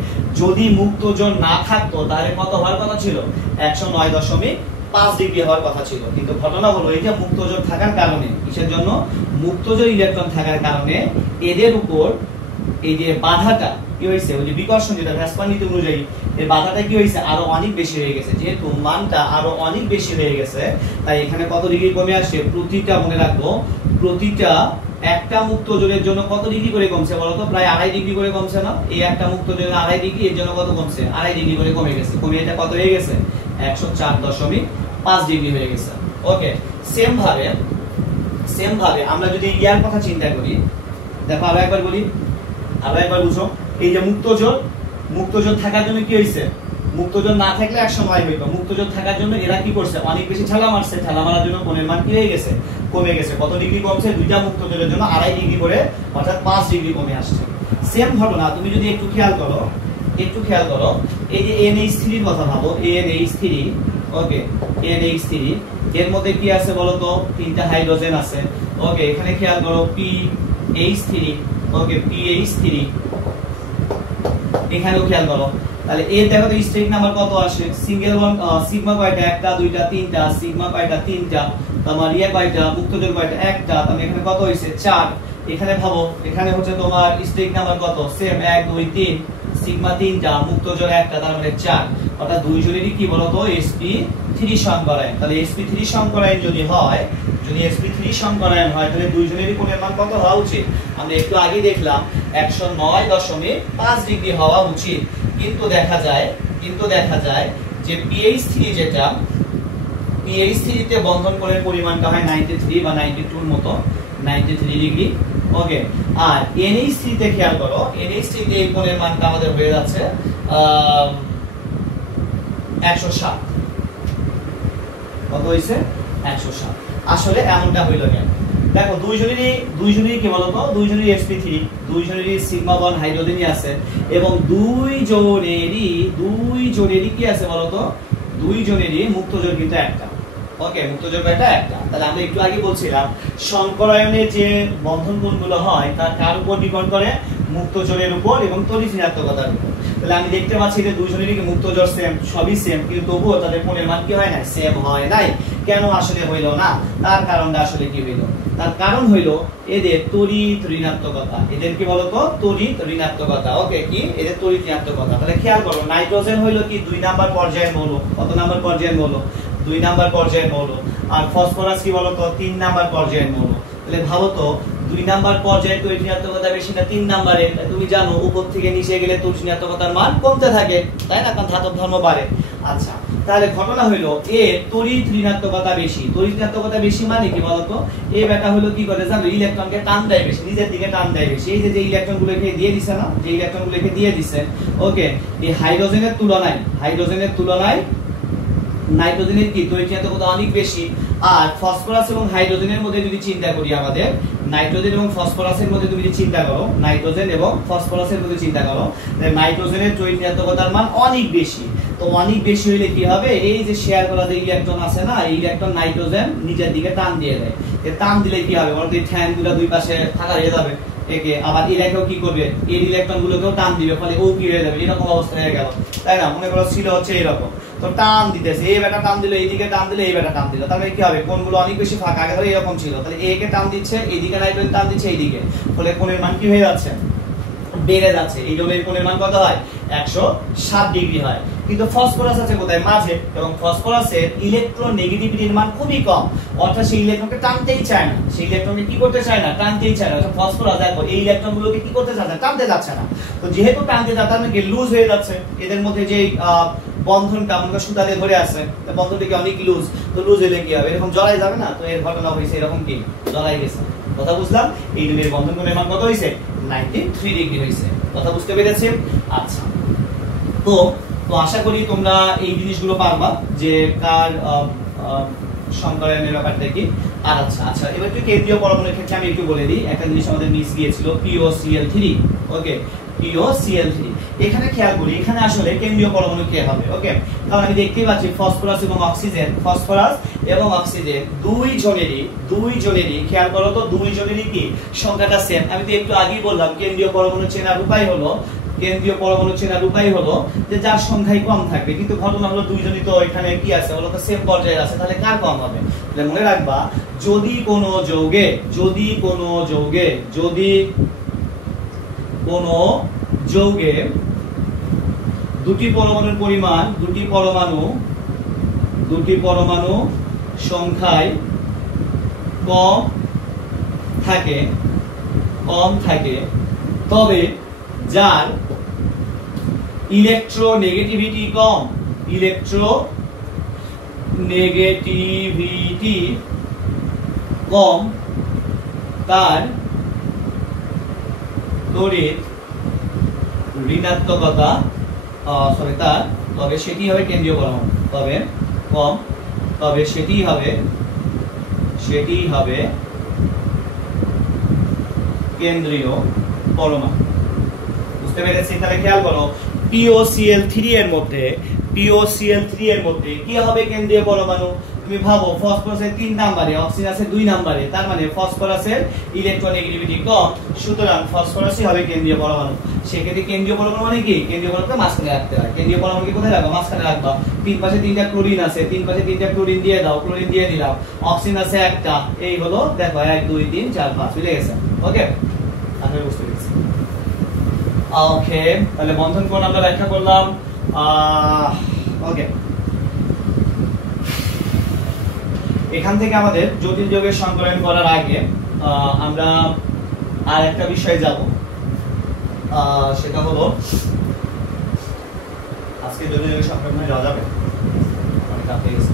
যদি মুক্তজল না থাকতো তাহলে কত হওয়ার কথা ছিল, 109.5 ডিগ্রি হওয়ার কথা ছিল, কিন্তু ঘটনা হলো এই যে মুক্তজল থাকার কারণে, কিসের জন্য, মুক্তজল ইলেকট্রন থাকার কারণে এদের উপর এই যে বাধাটা কি হয়েছে, ওই যে বিকর্ষণ, যেটা ভ্যাসপার নীতি অনুযায়ী এর বাধাটা কি হয়েছে, আরো অনেক বেশি হয়ে গেছে। যেহেতু মানটা আরো অনেক বেশি হয়ে গেছে, তাই এখানে কত ডিগ্রি কমে আসছে, প্রতিটা মনে রাখবো, প্রতিটা একটা মুক্তজলের জন্য কত ডিগ্রি করে কমছে বলতো, প্রায় 2.5 ডিগ্রি করে কমছে না, এই একটা মুক্তজলের 2.5 ডিগ্রি, এর জন্য কত কমছে, 2.5 ডিগ্রি করে কমে গেছে। কমে এটা কত হয়ে গেছে, 104.5 ডিগ্রি হয়ে গেছে। ওকে, সেম ভাবে আমরা যদি ইয়ার কথা চিন্তা করি, দেখো আবার একবার বলি, আবার একবার বুঝো, এই যে মুক্তজল থাকার জন্য কি হয়েছে, মুক্তজোর না থাকলে এক সময় হইতো, মুক্তজোর থাকার জন্য এরা কি করছে, অনেক বেশি ঠেলা মারছে, ঠেলা মারার জন্য কোণের মান কি হয়ে গেছে, কমে গেছে। কত ডিগ্রি কমছে, দুইটা মুক্তজোরের জন্য 2.5 ডিগ্রি করে, অর্থাৎ 5 ডিগ্রি কমে আসছে। সেম ঘটনা তুমি যদি একটু খেয়াল করো, এই যে NH3 এর কথা ভাবো, NH3, ওকে, NH3 এর মধ্যে কি আছে বলো তো, 3টা হাইড্রোজেন আছে, ওকে। এখানে খেয়াল করো PH3, ওকে, PH3, এখানেও খেয়াল করো। তাহলে এর দেখো তো স্ট্রেক নাম্বার কত আসে, সিঙ্গেল বন্ড সিগমা কয়টা, একটা দুইটা তিনটা, সিগমা কয়টা, তিনটা, তোমার ইয়ে কয়টা, মুক্তজোর কয়টা, একটা, তাহলে এখানে কত হইছে, 4। এখানে ভাবো, এখানে হচ্ছে তোমার স্ট্রেক নাম্বার কত, সেম 1 2 3, সিগমা 3টা, মুক্তজোর একটা, তার মানে 4। অর্থাৎ দুই জনেরই কি বলতো sp3 সংকরায়ন। তাহলে sp3 সংকরায়ন যদি হয়, sp3 সংকরায়ন হয়, তাহলে দুই জনেরই কোণের মান কত হওয়া উচিত, আমরা একটু আগে দেখলাম 109.5 ডিগ্রি হওয়া উচিত। কিন্তু দেখা যায় যে PH3 যেটা, PH3 তে বন্ধন কোণের পরিমাণটা হয় 93 বা 92 এর মতো, 93 ডিগ্রি, ওকে। আর NH3 তে খেয়াল করো, NH3 তে এই কোণের মানটা আমাদের হয়ে যাচ্ছে 107। কত হইছে, 107। আসলে এমনটা হইল কেন, দেখো দুইজনেরই কি বলতো, দুইজনেরই sp3, দুইজনেরই সিগমা বন্ড হাইড্রোজেনই আছে, এবং দুইজনেরই কি আছে বলতো, দুইজনেরই মুক্তজোর কিন্তু একটা, ওকে, মুক্তজোর কয়টা, একটা। তাহলে আমরা একটু আগে বলছিলাম সংকরায়নে যে বন্ধন কোণগুলো হয় তা কার উপর ডিপেন্ড করে, মুক্তজোরের উপর এবং তড়িৎ ঋণাত্মকতার উপর। তাহলে আমি দেখতে পাচ্ছি যে দুইজনেরই মুক্তজোর সেম, সবই সেম, কিন্তু তবুও তাদের কোণের মান কি হয় না, সেম হয় নাই। কেন আসলে হইল না, তার কারণটা আসলে কি হইল, তার কারণ হইল এদের তড়িৎ ঋণাত্মকতা। এদের কি বলতো, তড়িৎ ঋণাত্মকতা, ওকে, কি এদের তড়িৎ ঋণাত্মকতা। তাহলে খেয়াল করো, নাইট্রোজেন হইল কি 2 নাম্বার পর্যায়ের মৌল, কত নাম্বার পর্যায়ের মৌল, 2 নাম্বার পর্যায়ের মৌল। আর ফসফরাস কি বলতো, 3 নাম্বার পর্যায়ের মৌল। তাহলে ভাবো তো 2 নাম্বার পর্যায়ে তড়িৎ ঋণাত্মকতা বেশি না 3 নাম্বারে, তুমি জানো উপর থেকে নিচে গেলে তড়িৎ ঋণাত্মকতার মান কমতে থাকে, তাই না, কারণ ধাতব ধর্ম বাড়ে। আচ্ছা, তাহলে ঘটনা হইলো এর তড়িৎ ঋণাত্মকতা বেশি। তড়িৎ ঋণাত্মকতা বেশি মানে কি বলতো, এই ব্যাটা হলো কি করে জানো, ইলেকট্রনকে টান দেয় বেশি, নিজের দিকে টান দেয় বেশি। এই যে ইলেকট্রনগুলোকে দিয়ে দিছে না, যে ইলেকট্রনগুলোকে দিয়ে দিছে, ওকে, এই হাইড্রোজেনের তুলনায় নাইট্রোজেনের কি তড়িৎ ঋণাত্মকতা অনেক বেশি। আর ফসফরাস এবং হাইড্রোজেনের মধ্যে যদি চিন্তা করি, আমাদের নাইট্রোজেন এবং ফসফরাসের মধ্যে তুমি যদি চিন্তা করো, নাইট্রোজেন এবং ফসফরাসের মধ্যে চিন্তা করো, নাইট্রোজেনের তড়িৎ ঋণাত্মকতার মান অনেক বেশি। তো অনেক বেশি হইলে কি হবে, এই যে শেয়ার করা যে ইলেকট্রন আছে না, এই ইলেকট্রন নাইট্রোজেন নিজের দিকে টান দিয়ে দেয়। টান দিলে কি হবে বলতো, এই ঠ্যাংগুলো দুই পাশে থাকা হয়ে যাবে একে, আবার এরাকেও কি করবে, এই ইলেকট্রন গুলোকেও টান দিবে, ফলে ও কি হয়ে যাবে, এরকম অবস্থা হয়ে গেল, তাই না। মনে করো ছিল হচ্ছে এরকম, তো টান দিতেছে, এই বেটা টান দিল, এইদিকে টান দিলে, এই বেটা টান দিল, তাহলে কি হবে, কোণগুলো অনেক বেশি ফাঁকা, আগে ধরে এরকম ছিল, তাহলে এ কে টান দিচ্ছে, এইদিকে নাইট্রোজেন টান দিচ্ছে এইদিকে, ফলে কোণের মান কি হয়ে যাচ্ছে, বেড়ে যাচ্ছে। এই জন্য এই কোণের মান কত হয়, 107 ডিগ্রি হয়। কিন্তু ফসফরাস আছে কোথায়, মাঝে, এবং ফসফরাসের ইলেকট্রোনেগেটিভিটির মান খুবই কম, অর্থাৎ সেই ইলেকট্রনকে টানতেই চায় না, সেই ইলেকট্রনকে কি করতে চায় না, টানতেই চায় না। অর্থাৎ ফসফরাস দেখো এই ইলেকট্রনগুলোকে কি করতে চাচ্ছে, টানতে যাচ্ছে না। তো যেহেতু টানতে যাচ্ছে, তার মানে লুজ হয়ে যাচ্ছে, এদের মধ্যে যে বন্ধনটা মনে সুতা দিয়ে ধরে আছে, বন্ধনটিকে অনেক লুজ, তো লুজ হলে কি হবে, এরকম জড়াই যাবে না। তো এর ঘটনা হয়েছে এরকম, কি জড়াই গেছে, কথা বুঝলাম। এই দুটোর বন্ধন কোণের মান কত হয়েছে, 93 ডিগ্রি হয়েছে, কথা বুঝতে পেরেছি। আচ্ছা, তো আশা করি তোমরা এই জিনিসগুলো পারবা, যে কার সংকরায়নের ব্যাপারটা কি। আর আচ্ছা এবার একটু কেন্দ্রীয় পরমাণুর ক্ষেত্রে আমি একটু বলে দিই, একটা জিনিস আমাদের মিস গিয়েছিল, POCl3, ওকে, POCl3। এখানে খেয়াল করি, এখানে আসলে কেন্দ্রীয় পরমাণু কে হবে, ওকে। কারণ আমি দেখতেই পাচ্ছি ফসফরাস এবং অক্সিজেন দুইজনেরই খেয়াল করো তো, দুইজনেরই কি সংখ্যাটা সেম। আমি তো একটু আগেই বললাম কেন্দ্রীয় পরমাণু চেনার উপায় হলো যে যার সংখ্যাই কম থাকবে। কিন্তু ঘটনা হলো দুইজনই তো এখানে কি আছে বলো তো, সেম পর্যায়ে আছে, তাহলে কার কম হবে। তাহলে মনে রাখবা, যদি কোনো যৌগে দুটি পরমাণুর পরিমাণ, দুটি পরমাণু সংখ্যায় কম থাকে, তবে যার ইলেকট্রোনেগেটিভিটি কম, তার তড়িৎ ঋণাত্মকতা তবে সেটি হবে কেন্দ্রীয় পরমাণু, তবে কম, তবে সেটি হবে কেন্দ্রীয় পরমাণু। বুঝতে পেরেছি? তাহলে খেয়াল করো POCl3 এর মধ্যে কি হবে কেন্দ্রীয় পরমাণু? তুমি ভাবো ফসফরাসের 3 নম্বরে, অক্সিজেন আছে 2 নম্বরে, তার মানে ফসফরাসের ইলেকট্রোনেগেটিভিটি কম, সুতরাং ফসফরাসই হবে কেন্দ্রীয় পরমাণু। সেক্ষেত্রে কেন্দ্রীয় পরমাণু মানে কি? কেন্দ্রীয় পরমাণুকে মাঝখানে রাখতে হয়। কেন্দ্রীয় পরমাণুকে কোথায় রাখবা? মাঝখানে রাখবা। তিন পাশে 3টা ক্লোরিন আছে, 3 পাশে 3টা ক্লোরিন দিয়ে দাও, ক্লোরিন দিয়ে দিলাম, অক্সিজেন আছে একটা, এই হলো দেখো 1 2 3 4 5 মিলে গেছে। ওকে, আশা বুঝতে পেরেছি। ওকে, তাহলে বন্ধন কোণ আমরা ব্যাখ্যা করলাম। ওকে, এখান থেকে আমাদের জটিল যৌগের সংকলন করার আগে আমরা আর একটা বিষয়ে যাব, সেটা হলো আজকে জটিল যৌগের সংকলনে যাওয়া যাবে, অনেক কাছে গেছে।